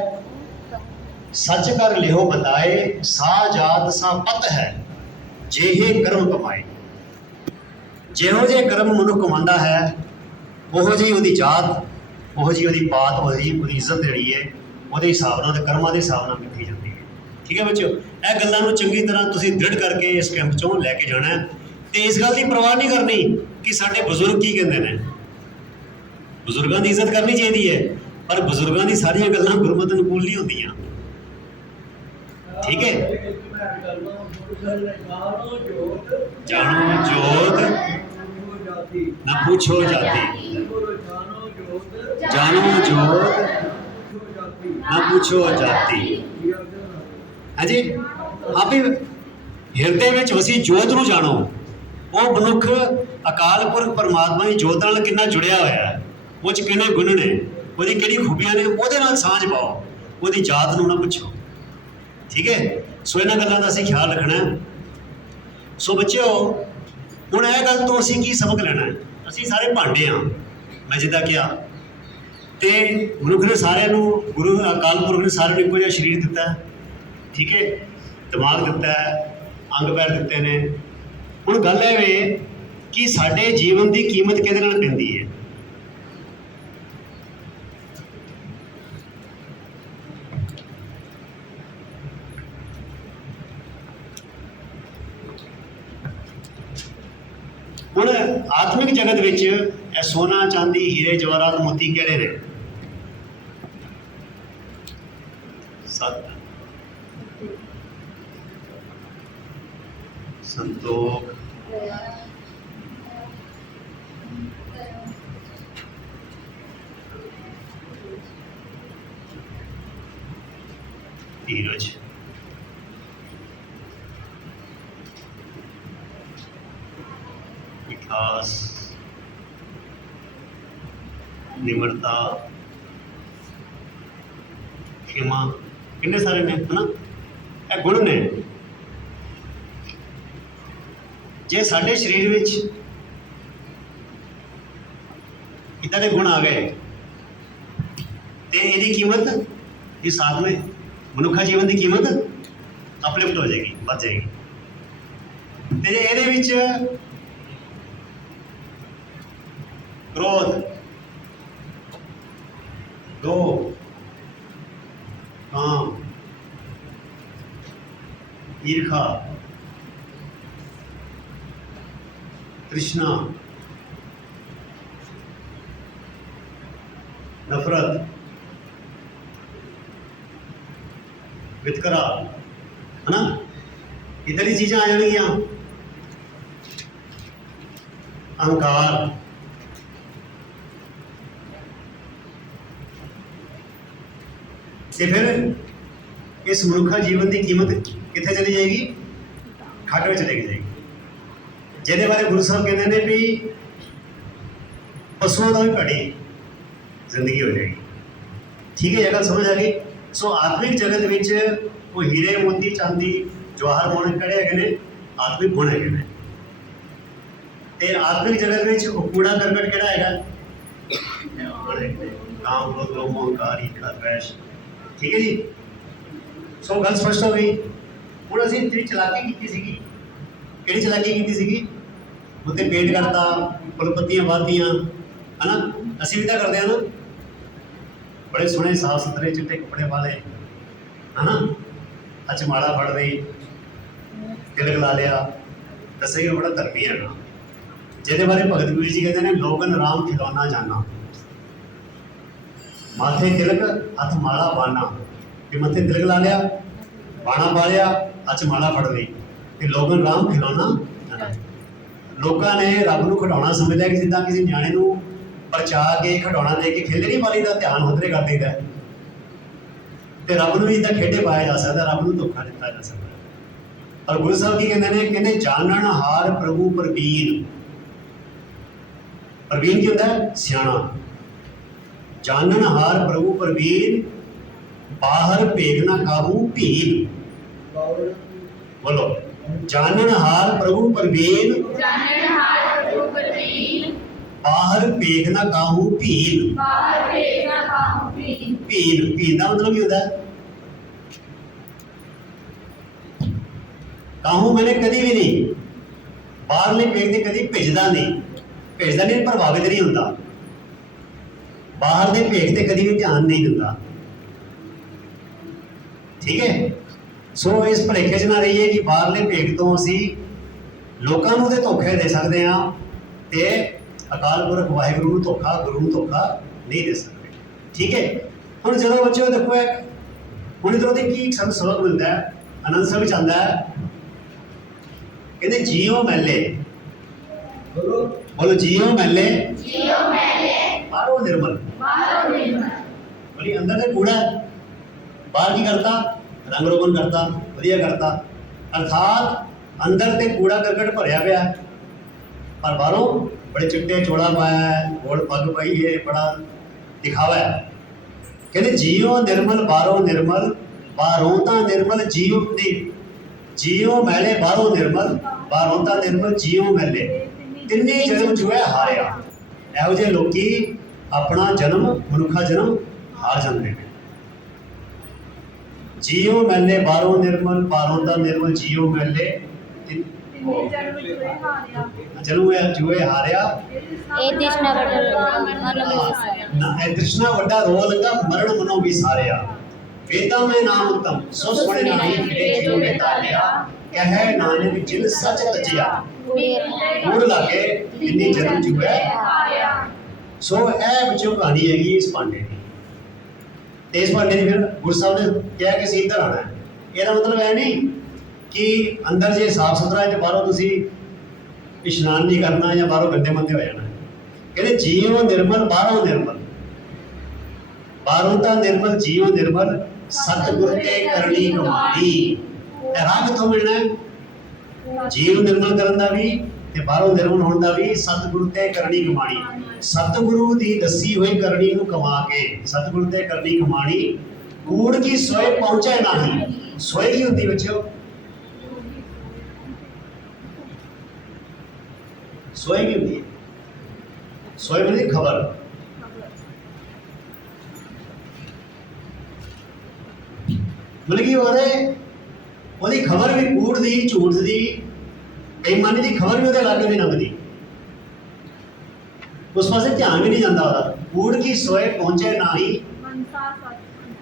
ਸੱਚ ਕਰ ਲਿਓ ਬਤਾਏ, ਸਾ ਜਾਤ ਸਾ ਪਤ ਹੈ, ਜਿਹੇ ਕਰਮ ਕਮਾਏ। ਜਿਹੋ ਜਿਹੇ ਕਰਮ ਮਨੁੱਖ ਕਮਾਉਂਦਾ ਹੈ, ਉਹੋ ਜਿਹੀ ਉਹਦੀ ਜਾਤ, ਉਹੋ ਜਿਹੀ ਉਹਦੀ ਪਾਤ, ਉਹਦੀ ਇੱਜ਼ਤ ਜਿਹੜੀ ਹੈ ਉਹਦੇ ਹਿਸਾਬ ਨਾਲ, ਉਹਦੇ ਕਰਮਾਂ ਦੇ ਹਿਸਾਬ ਨਾਲ ਕੀਤੀ ਜਾਂਦੀ ਹੈ। ਠੀਕ ਹੈ ਬੱਚਿਓ, ਇਹ ਗੱਲਾਂ ਨੂੰ ਚੰਗੀ ਤਰ੍ਹਾਂ ਤੁਸੀਂ ਦ੍ਰਿੜ ਕਰਕੇ ਇਸ ਕੈਂਪ 'ਚੋਂ ਲੈ ਕੇ ਜਾਣਾ ਹੈ। ਤੇ ਇਸ ਗੱਲ ਦੀ ਪਰਵਾਹ ਨਹੀਂ ਕਰਨੀ ਕਿ ਸਾਡੇ ਬਜ਼ੁਰਗ ਕੀ ਕਹਿੰਦੇ ਨੇ। ਬਜ਼ੁਰਗਾਂ ਦੀ ਇੱਜ਼ਤ ਕਰਨੀ ਚਾਹੀਦੀ ਹੈ, ਪਰ ਬਜ਼ੁਰਗਾਂ ਦੀ ਸਾਰੀਆਂ ਗੱਲਾਂ ਗੁਰਮਤਿ ਅਨੁਕੂਲ ਨਹੀਂ ਹੁੰਦੀਆਂ। ਠੀਕ ਹੈ, ਜਾਣੋ ਜੋਤ ਨਾ ਪੁੱਛੋ ਜਾਤੀ, ਜਾਣੋ ਜੋਤ ਨਾ ਪੁੱਛੋ ਜਾਤੀ। ਹਾਂਜੀ, ਆਪੇ ਹਿਰਦੇ ਵਿੱਚ ਵਸੀ ਜੋਤ ਨੂੰ ਜਾਣੋ। ਉਹ ਮਨੁੱਖ ਅਕਾਲ ਪੁਰਖ ਪਰਮਾਤਮਾ ਦੀ ਜੋਤ ਨਾਲ ਕਿੰਨਾ ਜੁੜਿਆ ਹੋਇਆ ਹੈ, ਉਹ 'ਚ ਕਿੰਨੇ ਗੁਣ ਨੇ, ਉਹਦੀ ਕਿਹੜੀ ਖੂਬੀਆਂ ਨੇ, ਉਹਦੇ ਨਾਲ ਸਾਂਝ ਪਾਓ, ਉਹਦੀ ਜਾਤ ਨੂੰ ਨਾ ਪੁੱਛੋ। ਠੀਕ ਹੈ, ਸੋ ਇਹਨਾਂ ਗੱਲਾਂ ਦਾ ਅਸੀਂ ਖਿਆਲ ਰੱਖਣਾ ਹੈ। ਸੋ ਬੱਚਿਓ, ਹੁਣ ਇਹ ਗੱਲ ਤੋਂ ਅਸੀਂ ਕੀ ਸਬਕ ਲੈਣਾ ਹੈ? ਅਸੀਂ ਸਾਰੇ ਭਾਂਡੇ ਹਾਂ, ਮੈਂ ਜਿੱਦਾਂ ਕਿਹਾ, ਤੇ ਮਨੁੱਖ ਨੇ ਸਾਰਿਆਂ ਨੂੰ, ਗੁਰੂ ਅਕਾਲ ਪੁਰਖ ਨੇ ਸਾਰਿਆਂ ਨੂੰ ਇੱਕੋ ਜਿਹਾ ਸਰੀਰ ਦਿੱਤਾ ਹੈ। ਠੀਕ ਹੈ, ਦਿਮਾਗ ਦਿੱਤਾ ਹੈ, ਅੰਗ ਪੈਰ ਦਿੱਤੇ ਨੇ। ਹੁਣ ਗੱਲ ਇਹ ਵੇ ਕਿ ਸਾਡੇ ਜੀਵਨ ਦੀ ਕੀਮਤ ਕਿਹਦੇ ਨਾਲ ਪੈਂਦੀ ਹੈ? ਹੁਣ ਆਤਮਿਕ ਜਗਤ ਵਿੱਚ ਇਹ ਸੋਨਾ, ਚਾਂਦੀ, ਹੀਰੇ, ਜਵਾਹਰਾਤ, ਮੋਤੀ ਕਿਹੜੇ ਨੇ? 7। ਸੰਤੋਖ, ਧੀਰਜ, मिठास, निम्रता, क्षमा, कितने सारे ने, है ना? ये गुण ने। जे साडे शरीर विच इदां दे गुण आ गए ते इहदी कीमत इस साथ में मनुखा जीवन की कीमत अपलिफ्ट हो जाएगी, बढ़ जाएगी। ते जे इहदे विच क्रोध, लोभ, काम, ईर्खा, तृष्णा, नफरत, वितकरा, है ना, इधर ही चीजें आ जाएंगी। अहंकार, ਤੇ ਫਿਰ ਇਸ ਮਨੁੱਖਾ ਜੀਵਨ ਦੀ ਕੀਮਤ ਕਿੱਥੇ ਚਲੀ ਜਾਏਗੀ? ਖੱਡ ਵਿੱਚ ਚਲੀ ਜਾਏਗੀ, ਜਿਹਦੇ ਬਾਰੇ ਗੁਰੂ ਸਾਹਿਬ ਕਹਿੰਦੇ ਨੇ ਵੀ ਪਸ਼ੂਆਂ ਦਾ ਵੀ ਘੜੀ ਜ਼ਿੰਦਗੀ ਹੋ ਜਾਏਗੀ। ਠੀਕ ਹੈ, ਇਹ ਗੱਲ ਸਮਝ ਆ ਗਈ। ਸੋ ਆਤਮਿਕ ਜਗਤ ਵਿੱਚ ਉਹ ਹੀਰੇ, ਮੋਤੀ, ਚਾਂਦੀ, ਜਵਾਹਰ ਗੁਣ ਕਿਹੜੇ ਹੈਗੇ ਨੇ? ਆਤਮਿਕ ਗੁਣ ਹੈਗੇ ਨੇ। ਤੇ ਆਤਮਿਕ ਜਗਤ ਵਿੱਚ ਉਹ ਕੂੜਾ ਕਰਕਟ ਕਿਹੜਾ ਹੈਗਾ? ਕਾਮ, ਕ੍ਰੋਧ, ਲੋਭ, ਅਹੰਕਾਰ, ਈਰਖਾ, ਦਵੇਸ਼। ठीक है जी, सो गल स्पष्ट हो गई। ਹੁਣ ਅਸੀਂ ਜਿਹੜੀ ਚਲਾਕੀ ਕੀਤੀ ਸੀਗੀ, ਕਿਹੜੀ ਚਲਾਕੀ ਕੀਤੀ ਸੀਗੀ? ਉੱਤੇ ਪੇਂਟ ਕਰਤਾ, ਫੁੱਲਪੱਤੀਆਂ ਵਾਧੀਆਂ, ਹੈ ਨਾ? ਅਸੀਂ ਵੀ ਤਾਂ ਕਰਦੇ ਹਾਂ ਨਾ, ਬੜੇ ਸੋਹਣੇ ਸਾਫ ਸੁਥਰੇ ਚਿੱਟੇ ਕੱਪੜੇ ਵਾਲੇ, ਹੈ ਨਾ? ਅੱਜ ਮਾਲਾ ਫੜ ਲਈ, ਤਿਲਕ ਲਾ ਲਿਆ, ਦੱਸੇ ਕਿ ਬੜਾ ਧਰਮੀ ਹੈ ਨਾ, ਜਿਹਦੇ ਬਾਰੇ ਭਗਤ ਕਬੀਰ ਜੀ ਕਹਿੰਦੇ ਨੇ, ਲੋਗਨ ਰਾਮ ਖਿਡੌਣਾ ਜਾਨਾ, माथे तिलक हथ माला बाना। कि मथे तिलक ला लिया, बाणा पा लिया, हथ माला फड़ ली, कि लोगन राम खिलौना। लोगों ने रब नूं खिडौना समझ लिया कि जिद्दां किसी न्याणे नूं परचा के खिडौना दे के खेले नहीं पाली दा ध्यान उधरे कर देता है। ते रब नूं भी इदां खेडे पाया जा सकदा, रब नूं धोखा दिता जा सकदा। और गुरु साहब की कहते हैं, कहते जानन हार प्रभु प्रवीण। प्रवीण की होता है सियाणा। जानन हार प्रभु प्रवीण, बाहर भेजना काहू भीन। बोलो, जानन हार प्रभु प्रवीण, बाहर भेजना काहू भीन। भीन, भीन का मतलब की होता है काहू मैंने कभी भी नहीं, बाहरले भेजते कभी भेजदा नहीं, प्रभावित नहीं होता, बाहर दे भेजते कभी भी ध्यान नहीं दिता। ठीक है, सो इस भुलेखे च ना रहिए कि बाहरले भेग तो असी लोगों को धोखे दे सकते हैं ते अकाल पुरख वाहिगुरु नूं धोखा, गुरु नूं धोखा नहीं दे सकते। ठीक है, हुण जो बच्चों देखो हुण इधरों की सब सबक मिलता है, आनंद सब चाहता है, कहते जियो मैले, बोलो जियो मैले, बाहरों निर्मल। बोली अंदर से कूड़ा, बाहर की करता रंग रोगन करता, वधिया करता, अर्थात अंदर से कूड़ा करकट भरया पिया, पर बाहरों बड़े चिट्टे चोड़ा पाया है, गोड़ पग पाई है, बड़ा दिखावा है। कहते जियो निर्मल बाहरों निर्मल, बाहरों ता निर्मल जियो नहीं, जियो मैले बाहरों निर्मल, बाहरों ता निर्मल जियो मैले, तिन्ने जन्म जो है हारिया। ਇਹੋ ਜਿਹੇ ਲੋਕੀ अपना जन्म मनुखा जन्म हार जाते हैं। जियो मैले बाहरों निर्मल, बाहरों ता निर्मल जियो मैले, जन्म जुए हारिया। तृष्णा वड्डा रोह लगा, मरण मनो विसारिया। वेदा में नाम उत्तम, सो सुने नाही फिरे जियो में तालिया। कहे नानक जिन सच तजिया, गुड़ लागे इन्नी जन्म जुए। सो यह बच्चों कहानी हैगी इस पांडे की। इस पांडे की फिर गुरु साहब ने कहा कि असीं इधर आना है। यह मतलब है नहीं कि अंदर जे साफ सुथरा है तो बाहरों तुसी इशनान नहीं करना या बाहरों गंदे मंदे हो जाना। कहते जियो निर्मल बाहरों निर्मल, बाहरों ता निर्मल जियो निर्मल, सतगुर ते करनी कमानी। राह कितों मिलना है? जीव निर्मल करन दा भी ते बाहरों निर्मल होने दा भी सतगुरु ते करनी कमानी। सतगुरु दी दसी हुई करनी नूं कमा के, सतगुरु ते करनी कमानी। कूड़ की सोए पहुंचे नहीं, सोए की होती बच्चों, सोए की होती है, सोए मतलब खबर। मतलब कि ਉਹਦੀ खबर भी कूड़ दी झूठ दी बेईमानी की खबर भी ਉਹਦੇ ਲਾਗੇ नहीं लंघदी, उस पास ध्यान भी नहीं जाता ਉਹਦਾ। कूड़ की सोए पहुंचे ना ही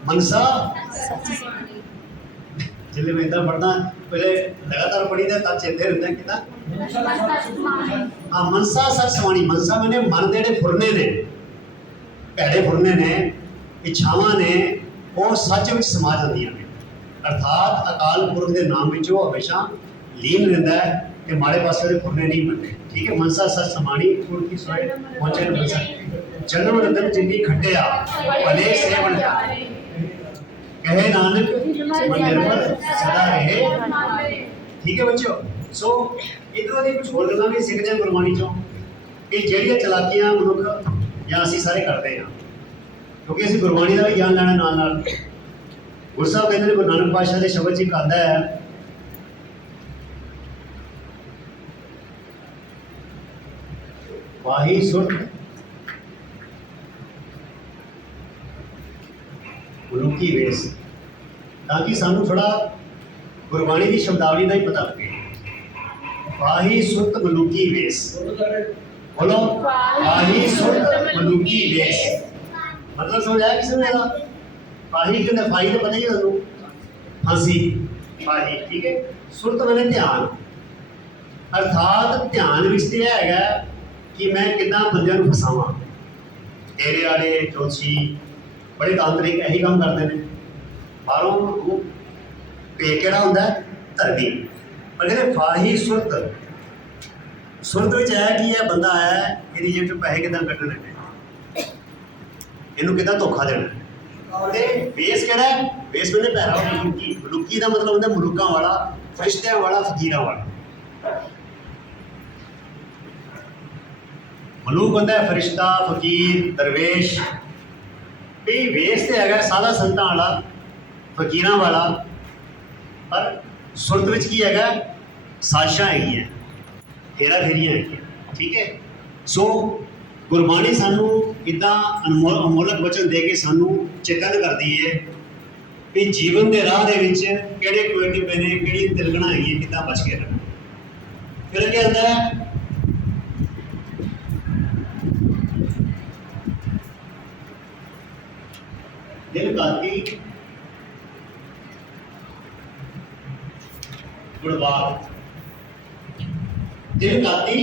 मनसा। जिले में इतना पढ़ना पहले लगातार पढ़ी था तब चेते रहता है कितना। हाँ, मनसा सच सवाणी। मनसा मैंने मन के ਜਿਹੜੇ फुरने ने, ਭੈੜੇ फुरने ने, इच्छावां ने, वो सच में समा जांदियां ने। अर्थात अकाल पुरख के नाम में वो हमेशा लीन रहता है कि माड़े पासे के फुरने नहीं बनते। ठीक है, मनसा सच समानी, कूड़ की सोए पहुंचे न मनसा। जन्म रतन जिंदगी खटिया, भले से बन जाए। कहे नानक मन निर्मल सदा रहे। ठीक है बच्चों, सो इधरों की कुछ होर गल्लां भी सीखते हैं गुरबाणी चों कि ਜਿਹੜੀਆਂ ਚਲਾਕੀਆਂ मनुख ਜਾਂ ਅਸੀਂ ਸਾਰੇ ਕਰਦੇ हैं, क्योंकि ਅਸੀਂ गुरबाणी का भी ज्ञान ਲੈਣਾ ਨਾਲ ਨਾਲ। गुरु साहब कहते हैं, गुरु नानक पातशाह के शब्द च कहता है, वाही सुरत मनुखी वेश, ताकि सानू थोड़ा गुरबाणी की शब्दावली का ही पता लगे। वाही सुरत मनुखी वेश, बोलो वाही सुरत मनुखी वेश। मतलब समझ आया किसी ने? फाही के अंदर फाही तो पता ही है, फांसी फाही। ठीक है, सुरत मैंने ध्यान, अर्थात ध्यान विच ते हैगा कि मैं कितना बंदियां नूं फसावां। डेरे वाले जोशी बड़े तांत्रिक यही काम करते हैं। बाहरों पे केड़ा हुंदा है? धरती। पर कहते फाही सुरत, सुरत विच है कि यह बंदा है, इहदी जेब चों पैसे किदां कड्ढणे ने, इहनूं किदां धोखा देना है। बेस केड़ा है? बेस मैंने पैरा मलुकी। मलुकी का मतलब होता है मलुका वाला, फरिश्तियां वाला फकीरा वाला। मलूक होता है फरिश्ता, फकीर, दरवेश। भी वेश तो है साधा संतां वाला, फकीरां वाला, पर सुरत विच की है साजिशां हैगियां, हेरा फेरियां हैगियां। ठीक है। सो गुरबाणी सानू इदां अमोलक वचन दे के सानू चेतन करदी है कि जीवन के राह दे विच किहड़े कोए टिब्बे ने, किहड़ी तिलगना हैगी, किदां बच के रहना। फिर क्या होता है, दिल काती गुणवाद, दिल काती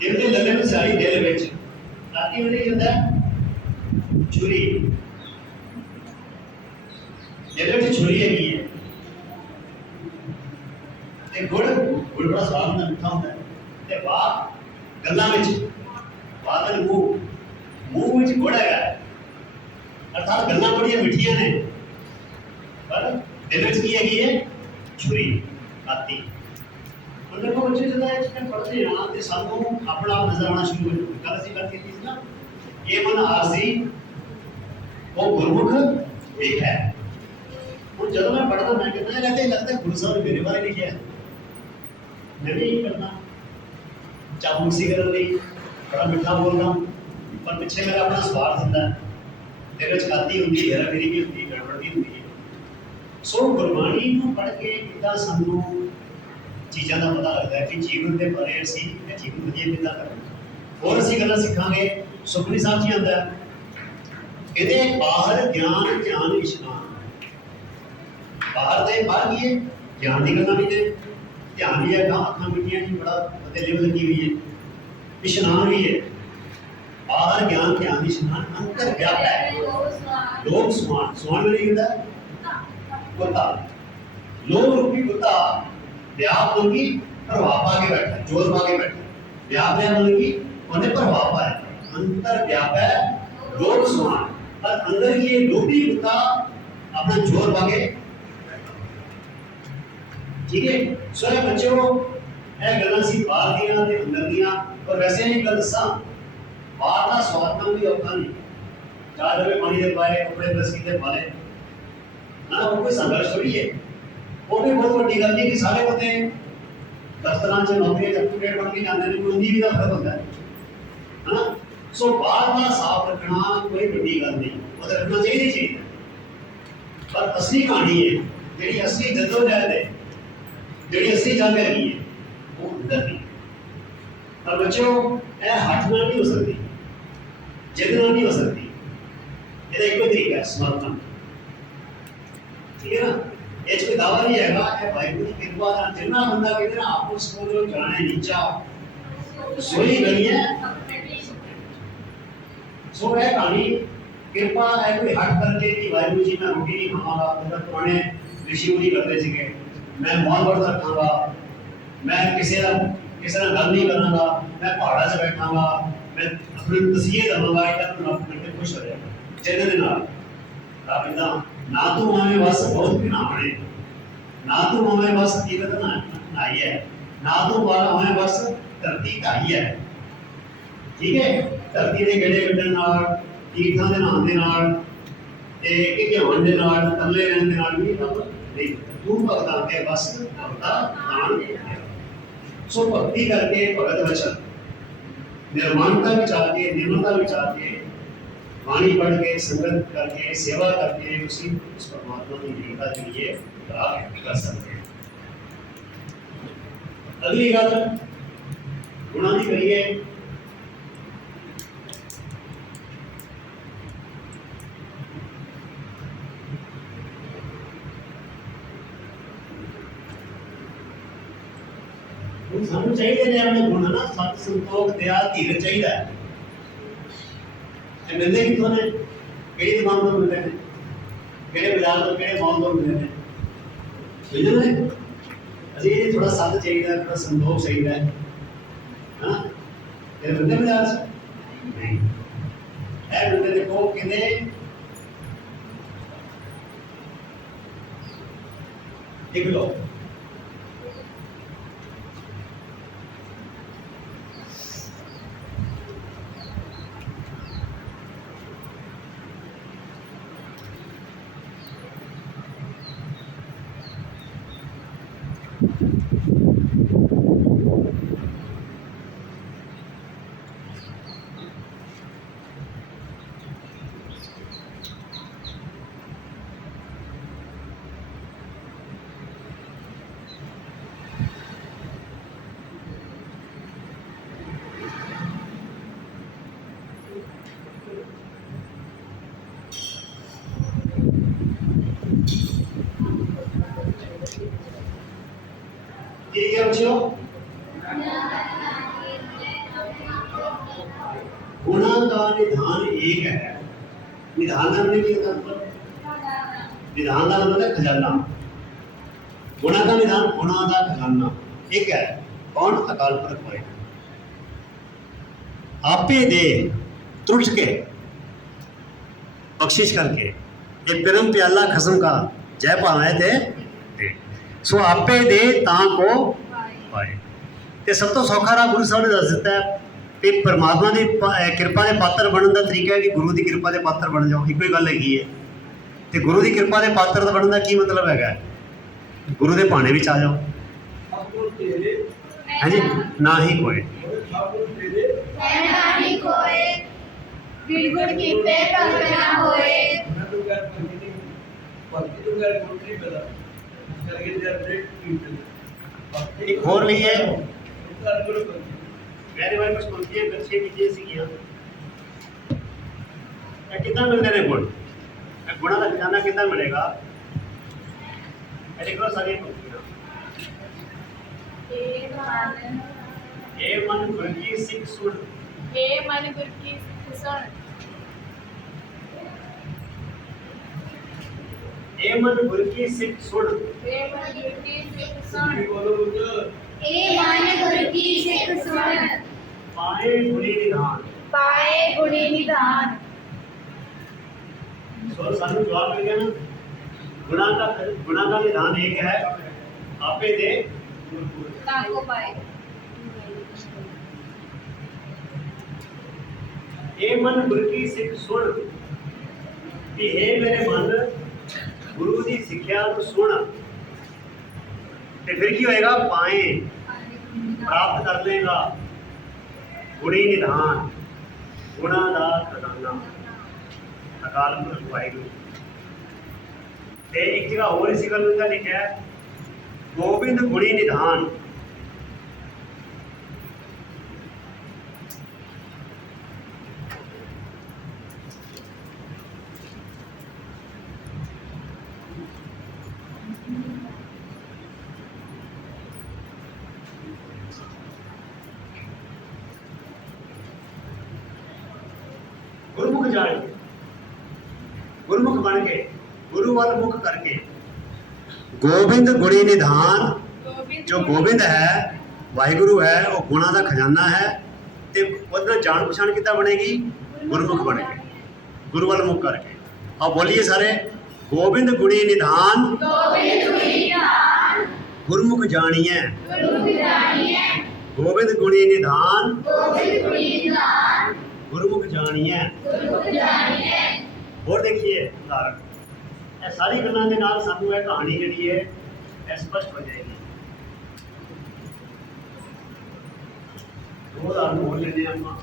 दिल के लगे में सारी दिल विच काती मतलब की होता है छुरी, दिल विच छुरी हैगी है। ते गुड़ बड़ा स्वाद होंदा, मिठा होंदा। ते वाह गल्लां विच बादल मुंह विच गुड़ हैगा, अर्थात गल्लां बड़ियां मिठियां ने, पर दिल विच की हैगी है छुरी, काती। और देखो बच्चे जो है इसमें पढ़ते हैं तो सानू अपना आप नजर आना शुरू हो जाता है। कल ਅਸੀਂ ਗੱਲ ਕੀਤੀ ਸੀ ਨਾ, ਇਹ ਮਨ ਆਰਜ਼ੀ ਉਹ ਗੁਰਮੁਖ ਵੇਖਿਆ। ਹੁਣ ਜਦੋਂ ਮੈਂ ਪੜ੍ਹਦਾ ਮੈਂ ਕਹਿੰਦਾ ਇਹ ਲੱਗਦਾ ਗੁਰੂ ਸਾਹਿਬ ਨੇ ਮੇਰੇ ਬਾਰੇ ਲਿਖਿਆ, मैं भी यही करना चापलूसी करने ਲਈ बड़ा मिठा बोलना, पर पिछे मेरा अपना स्वार्थ होंदा है, दिल विच काती हुंदी, हेरा फेरी भी हुंदी, गड़बड़ भी हुंदी है। सो गुरबाणी नूं पढ़ के इदां सानू चीज़ां दा पता लगदा है कि जीवन दे बारे असीं जीवन वधिया किदां करना। होर असीं गल्लां सिखांगे। सुखमनी साहिब जी आंदा इहदे बाहर ज्ञान ध्यान इशनान, बाहर दे बाहर की है ज्ञान दी गल्लां भी ने, ध्यान भी है, अखां मिट्टियां जी बड़ा लिव लगी हुई है, इशनान भी है। बाहर ज्ञान ध्यान इशनान, अंतर व्याप है लोक सुमान। सुमान में नहीं होता कुत्ता, लोक रूपी कुत्ता व्याप होगी प्रभाव पा के बैठा, जोर पा के बैठा। व्याप है मतलब कि उन्हें प्रभाव पाया, अंतर व्याप है लोक सुमान, और अंदर ये लोभी कुत्ता अपना जोर पा के। ठीक है। सो बच्चों यह गल्लां सी बाहर दियां ते अंदर दियां, और वैसे ही गल दसां बाहर दा स्वाद भी औखा नहीं, चार डब्बे पानी दे पाए, कपड़े प्रेस कीते पाले ना, वो कोई संघर्ष थोड़ी है। वो भी बहुत बड़ी गल नहीं कि सारे बंदे दफ्तरां च नौकरियां च अपडेट बन के जांदे ने, कोई उन्नी भी दा फर्क होंदा है ना। सो बाहर दा साफ रखना कोई बड़ी गल नहीं, वो रखना चाहिए, पर असली कहानी है जिहड़ी असली जद्दोजहद है, जिहड़ी असली जंग हैगी है, वो अंदर नहीं। पर बच्चों यह हट नाल नहीं हो सकती, जिद नाल नहीं हो सकती, ਇਹਦਾ ਇੱਕੋ ਤਰੀਕਾ ਹੈ ਸਮਰਪਣ। ठीक है ना, ये कोई दावा नहीं हैगा, ये वाहिगुरू की कृपा नाल जिन्ना बंदा कहते ना आपको समझो जाने नीचा सोई गई है। सो है कहानी कृपा है, कोई हट करके कि वाहिगुरू जी मैं रोटी नहीं खावांगा, मतलब पुराने ऋषि मुनि करते सीगे, मैं मौन व्रत रखांगा, मैं किसी नाल गल नहीं करांगा, मैं पहाड़ा च बैठांगा, मैं अपने तसीहे देवांगा, इधर रब करके खुश हो जाएगा जिन्ने दे नाल। रब इदां ना तू मावे बस बहुत भी ना बने, ना तू मावे बस कीरत ना नाई है, ना तू मावे बस धरती ढाई है। ठीक है। धरती के गेड़े कड्डण नाल, तीर्थां दे नाम दे नाल ते ध्यान दे नाल, कल्ले रहण दे नाल भी रब नहीं, तू भगतां के बस भगता दान। सो भक्ति करके भगत वचन निर्माणता विचार के, निर्मलता विचार के, वाणी पढ़ के, संगत करके, सेवा करके उसी उस परमात्मा की लीला के लिए प्राप्त कर सकते हैं। अगली गल गुणा की करिए। सानू चाहिए ने अपने गुण ना सत संतोख दया धीर चाहिए। मिलते कितों ने, किहड़ी दुकान तो मिलते हैं, किहड़े बाजार तो, किहड़े मॉल तो मिलते हैं, मिलते हैं। अभी ये थोड़ा सत चाहिए, थोड़ा संतोख चाहिए, हाँ ये मिलते बाजार से नहीं है। मिलते देखो कितने लिख लो। ठीक है बच्चों, गुणा का निधान एक है। निधान का मतलब विधान का मतलब है खजाना। गुणा का निधान गुणा का खजाना एक है। कौन? अकाल पुरख होए आपे दे त्रुट के बख्शिश करके ये परम प्याला खसम का जय पावे थे सो आपे दे तां को पाए। ਤੇ ਸਭ ਤੋਂ ਸੌਖਾ ਰਾਹ ਗੁਰੂ ਸਾਹਿਬ ਨੇ ਦੱਸ ਦਿੱਤਾ ਹੈ ਕਿ ਪਰਮਾਤਮਾ ਦੀ ਕਿਰਪਾ ਦੇ ਪਾਤਰ ਬਣਨ ਦਾ ਤਰੀਕਾ ਹੈ ਕਿ ਗੁਰੂ ਦੀ ਕਿਰਪਾ ਦੇ ਪਾਤਰ ਬਣ ਜਾਓ। ਇੱਕੋ ਹੀ ਗੱਲ ਹੈਗੀ ਹੈ। ਤੇ ਗੁਰੂ ਦੀ ਕਿਰਪਾ ਦੇ ਪਾਤਰ ਦਾ ਬਣਨ ਦਾ ਕੀ ਮਤਲਬ ਹੈਗਾ? ਗੁਰੂ ਦੇ ਭਾਣੇ ਵਿੱਚ ਆ ਜਾਓ। ठाकुर तेरे ਹਾਂਜੀ, ਨਾ ਹੀ ਕੋਈ ठाकुर तेरे नहीं कोई बिल्कुल की पे कल्पना होए मैं तो क्या भक्ति भक्ति तो क्या कोटरी बता करके दे ब्रेक की एक और नहीं है। उसका अनुकूल भक्ति मेरे बारे में सोचिए बच्चे की जैसी किया कितना मिलते हैं गुण? गुणा का खजाना कितना मिलेगा? देखो सारी पंक्तियां ए मन गुर की सिख सुन हे मन गुर की सुन, ए मन गुर की सिख सुन हे मन गुर की सुन, बोलो बोलो ए मान गुरु की सिख सुन पाए गुणी निधान। पाए गुणी निधान। सो सानू जवाब मिल गया ना। गुणा का निधान एक है आपे दे ताको पाए ए मन गुर की सिख सुन कि हे मेरे मन गुरु की सिक्ख्या तो सुन ते फिर की होएगा? पाए प्राप्त कर लेगा गुणी निधान गुणा दा खजाना अकाल पुरख वाहिगुरू। ते एक जगह और इसी गल का लिखा है गोविंद गुणी निधान। गुरुमुख जान के गुरुमुख बन के गुरु वाल मुख करके गोविंद गुणी निधान। जो गोविंद है वाहिगुरु है वो गुणा का खजाना है। ते ਉਹਦੇ जान पछाण कितना बनेगी? गुरमुख बन के गुरु वाल मुख करके। अब बोलिए सारे गोविंद गुणी निधान गुरमुख जानिए गोविंद गुणी निधान गुरमुख जानिए। और देखिए उदाहरण ਇਹ ਸਾਰੀ ਗੱਲਾਂ ਦੇ ਨਾਲ ਸਾਨੂੰ ਇਹ ਕਹਾਣੀ ਜਿਹੜੀ ਹੈ ਇਹ ਸਪਸ਼ਟ ਹੋ ਜਾਏਗੀ। ਉਹ ਉਦਾਹਰਨ ਹੋਰ ਲੈਣੇ ਆਪਾਂ।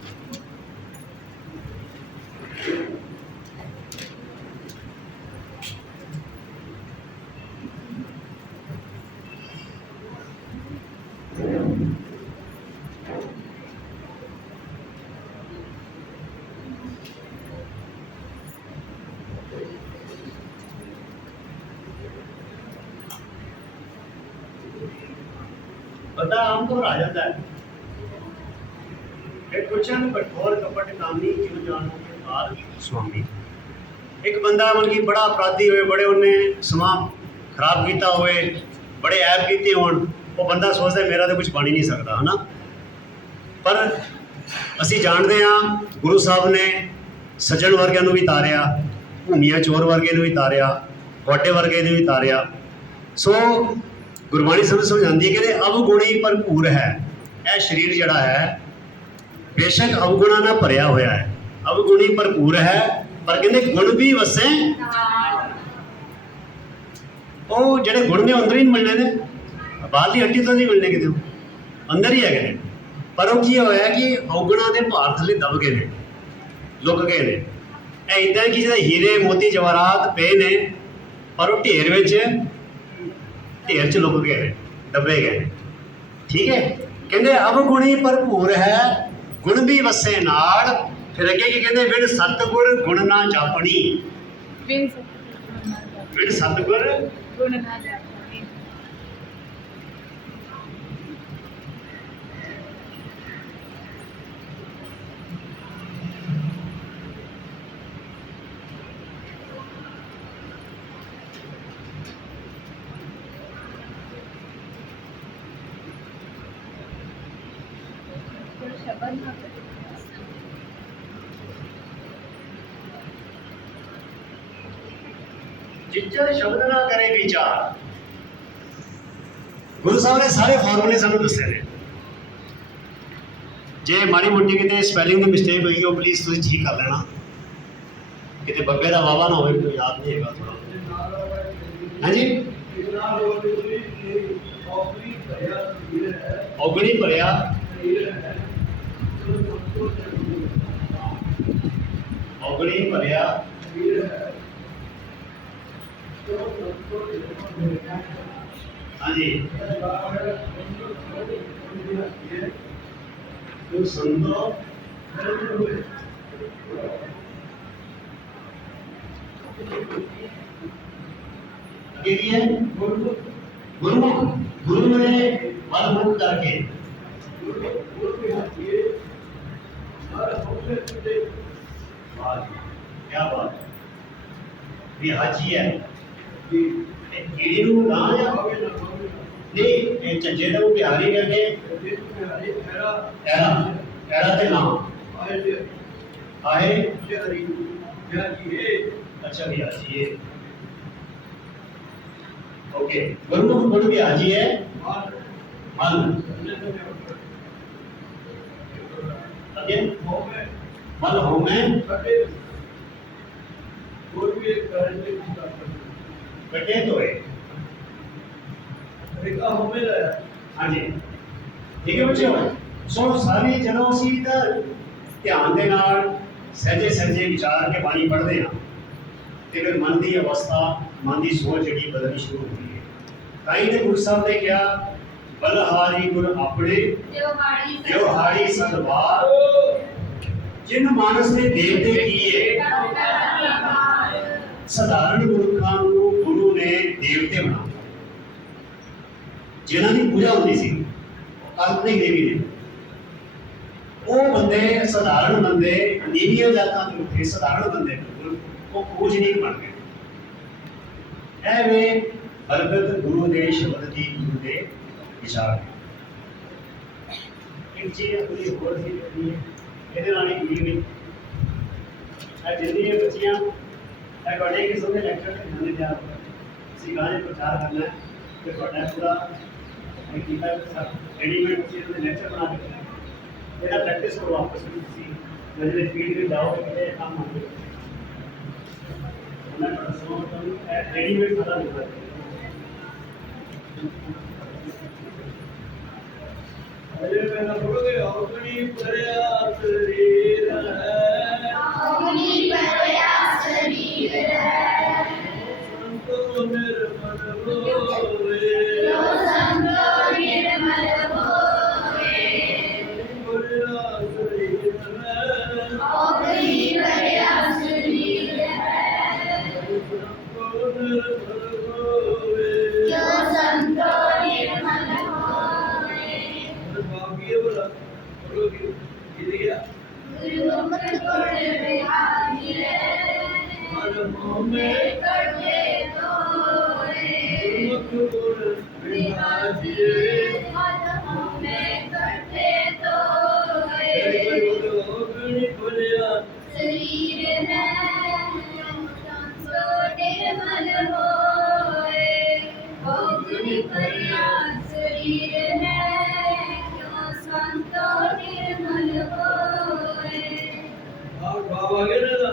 बंदा आमतौर आ जाता है फिर कुछ कठोर कपट कामी क्यों जानो के पार स्वामी। एक बंदा मन की बड़ा अपराधी हुए बड़े उन्हें समा खराब किया हुए बड़े ऐप किए हो वो बंदा सोचता है मेरा तो कुछ बन ही नहीं सकता है ना। पर असी जानते हाँ गुरु साहब ने सज्जन वर्गिया भी तारिया भूमिया चोर वर्गे भी तारिया वाटे वर्गे भी तारिया सो गुरबाणी समझाती है कि अवगुणी भरपूर है। यह शरीर जड़ा है बेशक अवगुणा ना भरिया होया है, अवगुणी भरपूर है, पर कहते गुण भी वसे वो जेडे गुण ने अंदर ही मिलने ने, बाहरली हट्टी तो नहीं मिलने कितों, अंदर ही है। पर वो की होया कि अवगुणा के भार थले दब गए ने, लुक गए ने। इदा कि जो हीरे मोती जवाहरात पे ने पर वो ढेर ढेर च लुक गए ने, दबे गए। ठीक है, कहते अवगुणी भरपूर है, गुण भी वसे नाल। फिर अगे की कहते विण सतगुर गुण ना जापनी, विण सतगुर गुण ना जापनी। शब्द ना जिज्जर शब्द ना करे विचार। गुरु साहब ने सारे फॉर्मूले सानू दसे ने। जे माड़ी मोटी कितने स्पैलिंग की मिस्टेक हुई हो प्लीज तुम ठीक कर लेना, कितने बब्बे का वावा ना हो, याद नहीं है थोड़ा। हाँ जी, औगणी भरिया औगणी भरिया हाँ जी, तो संतो गुरुमुख, गुरु में वलमुख करके क्या बात है, हाजी है कीड़ी नूं ना या नहीं ये झंझे तो बिहारी करके एरा एरा ते ना आए। अच्छा भी हाजी है, ओके। गुरुमुख गुरु भी हाजी है, मन अगेन मल हो में कटे तो है। हाँ जी, ठीक है बच्चों। सो सारी जदों असीं ध्यान दे नाल सहजे सहजे विचार के बाणी पढ़ते हैं तो फिर मन की अवस्था, मन की सोच जी बदलनी शुरू होती है। ताई ने गुरु साहब ने क्या बलहारी गुर अपने त्योहारी सदवार, जिन मानस ने देवते किए साधारण गुरखां नूं गुरु ने देवते बना, जिन्हां दी पूजा होती सी काल्पनिक देवी ने। वो बंदे साधारण बंदे नीवियां जातां के उठे साधारण बंदे वो पूजनीक बन गए। ਐਵੇਂ ਬਰਕਤ ਗੁਰੂ ਦੇ ਸ਼ਬਦ ਦੀ ਗੁਰੂ ਦੇ ਵਿਚਾਰ ਇੱਕ ਚੀਜ਼ ਪੂਰੀ ਹੋਰ ਸੀ ਇਹਦੇ ਨਾਲ ਹੀ ਜੁੜੀ ਗਈ ਹੈ। ਜਿੰਨੀਆਂ ਬੱਚੀਆਂ ਇਹ ਬੜੇ ਕਿਸਮ ਦੇ ਲੈਕਚਰ ਤੇ ਜਾਂਦੇ ਤਿਆਰ ਅਸੀਂ ਗਾਣੇ ਪ੍ਰਚਾਰ ਕਰਨਾ ਹੈ ਤੇ ਤੁਹਾਡਾ ਪੂਰਾ ਕੀਤਾ ਰੈਡੀਮੇਡ ਬੱਚਿਆਂ ਦੇ ਲੈਕਚਰ ਬਣਾ ਕੇ ਇਹਦਾ ਪ੍ਰੈਕਟਿਸ ਕਰੋ ਆਪਸ ਵਿੱਚ। ਤੁਸੀਂ ਜਿਹੜੇ ਫੀਲਡ ਵਿੱਚ ਜਾਓਗੇ ਕਿਤੇ ਕੰਮ ਹੋਵੇ मैं रेडीमेड सारा मिलता है। अरे मैं बोलोगे अपनी प्रयास शरीर है, अपनी प्रयास शरीर है, संतो निर्मल होवे, संतो निर्मल होवे, प्रयास शरीर है, अपनी प्रयास शरीर है, जो संतो निर्मल होवे। गुरुमुख गुण बिहारी मन में करते तोरे, गुरुमुख गुण बिहारी मन में करते तोरे, शरीर है संतो निर्मल होवे। परिया शरीर है क्यों संतो निर्मल होए। आप बाप आ गए ना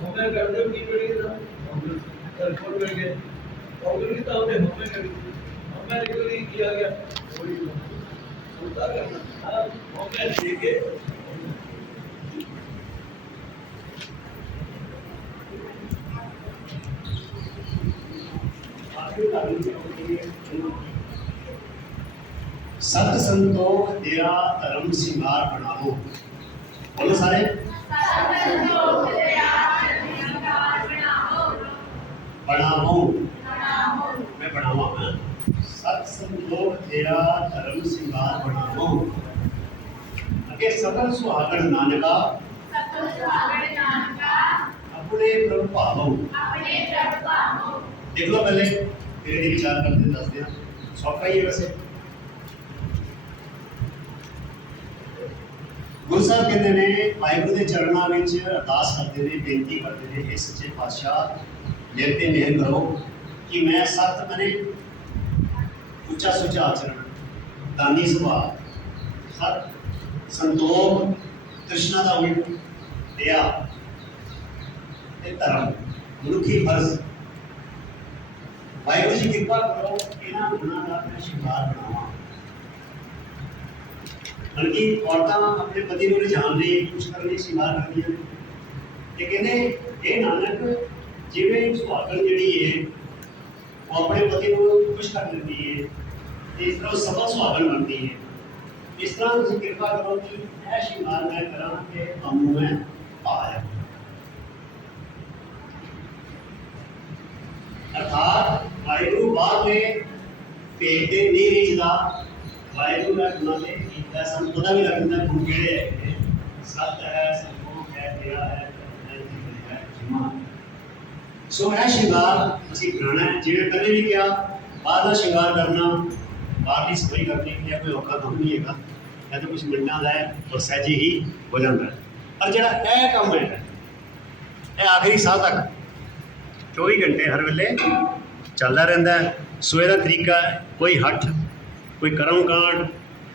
हमें कर दो की पड़ेगी ना टेलीफोन में गए और की तो हमने हमें कर हमें रिकवरी किया गया वही सुनता करना हमें ठीक है। सत संतोख तेरा धर्म सिंगार बनाओ। बोलो सारे। बनाओ मैं बनावा हाँ। सत संतोख तेरा धर्म सिंगार बनाओ। अगे सकल सुहागण नानका अपने प्रभु भावो। देख लो पहले तेरे विचार करते दस दिया सौखा ही है वैसे। गुरु साहब कहते ने वाहिगुरू के चरणों में अरदास करते हैं बेनती करते हैं हे सच्चे पातशाह मेरे ते मेहर करो कि मैं सत मने उच्चा सुचा आचरण दानी सुभाव सत संतोख तृष्णा का उल्ट दया धर्म मनुखी फर्ज वाहिगुरू जी कृपा करो इन्हां गुणां दा मैं शिकार बनावां। बल्कि औरतां अपने पति को रिझाण लई कुछ करने शिकार करदियां ने ते कहंदे हे नानक जिवें सुहागण जिहड़ी है वो अपने पति को खुश कर लेती है ते इस तरह सफल सुहागण बनती है। इस तरह तुसीं कृपा करो कि यह शिकार मैं करां ते अमू मैं आया। अर्थात वाहिगुरू बाद में भेजते नहीं रिझदा वाहिगुरू ने गुणा दे कीता सन पता भी लगदा गुण किहड़े है सत है संतोख है दया है क्षमा। सो है श्रृंगार असीं कराना है जिवें पहले भी किया बाहरला श्रृंगार करना बाहरली सफाई करने के लिए कोई औखा काम नहीं है या तो कुछ मिनटां दा है और सहजे ही हो जाता है। पर जिहड़ा यह काम है यह आखिरी साह तक 24 घंटे हर वेले चलता रहता है। सो इहदा तरीका है कोई हठ कोई कर्म कांड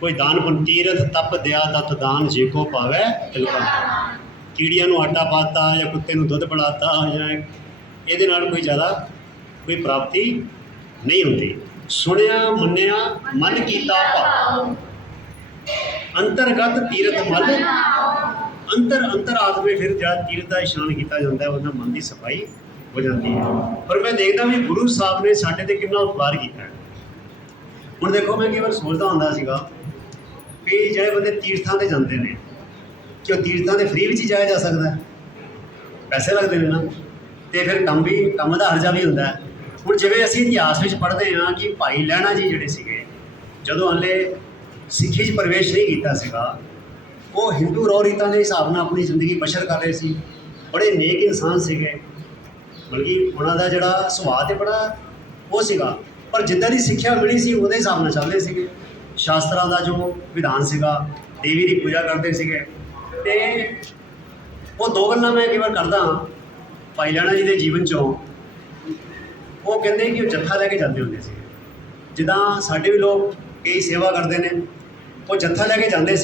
कोई दान पुन तीरथ तप दया दत्त दान जे को पावे तिलका। कीड़ियां नूं आटा पाता या कुत्ते नूं दुध पिलाता या ਇਹਦੇ ਨਾਲ कोई ज़्यादा कोई प्राप्ति नहीं होती। सुनिया मन्निया मन कीता भाव अंतरगत तीरथ मल अंतर अंतर आत्मे फिर जहाँ तीरथ का इशनान किया जाता है उन्हें मन की सफाई हो जाती है। पर मैं देखता भी गुरु साहब ने साढ़े ते कितना उपकार किया है। हुण देखो मैं कई बार सोचता होंदा सीगा भी जिहड़े बंदे तीर्थां ते जांदे ने कि वो तीर्थां ते फ्री विच ही जाया जा सकता है पैसे लगते हैं ना तो फिर काम का हर्जा भी होंदा है। हुण जिवें असीं इतिहास में पढ़ते हैं कि भाई लहणा जी जिहड़े सीगे जदों हले सिੱਖੀ 'ਚ प्रवेश नहीं किया सीगा वो हिंदू रौ रीतां के हिसाब नाल अपनी जिंदगी बशर कर रहे सी। बड़े नेक इंसान सीगे बल्कि उन्होंने जिहड़ा सुभाव ते बड़ा वो सीगा पर जिद्दां दी सिੱਖਿਆ मिली सी उहदे हिसाब नाल चलदे सीगे। शास्त्रां दा जो विधान सीगा देवी की पूजा करते सीगे ते वो दो गल्लां मैं कई बार करदा हाँ भाई लहणा जी के जीवन चों वो कहते कि जत्था लैके जाते होंगे सी जिदा साढ़े भी लोग कई सेवा करते हैं वो जत्था लैके जाते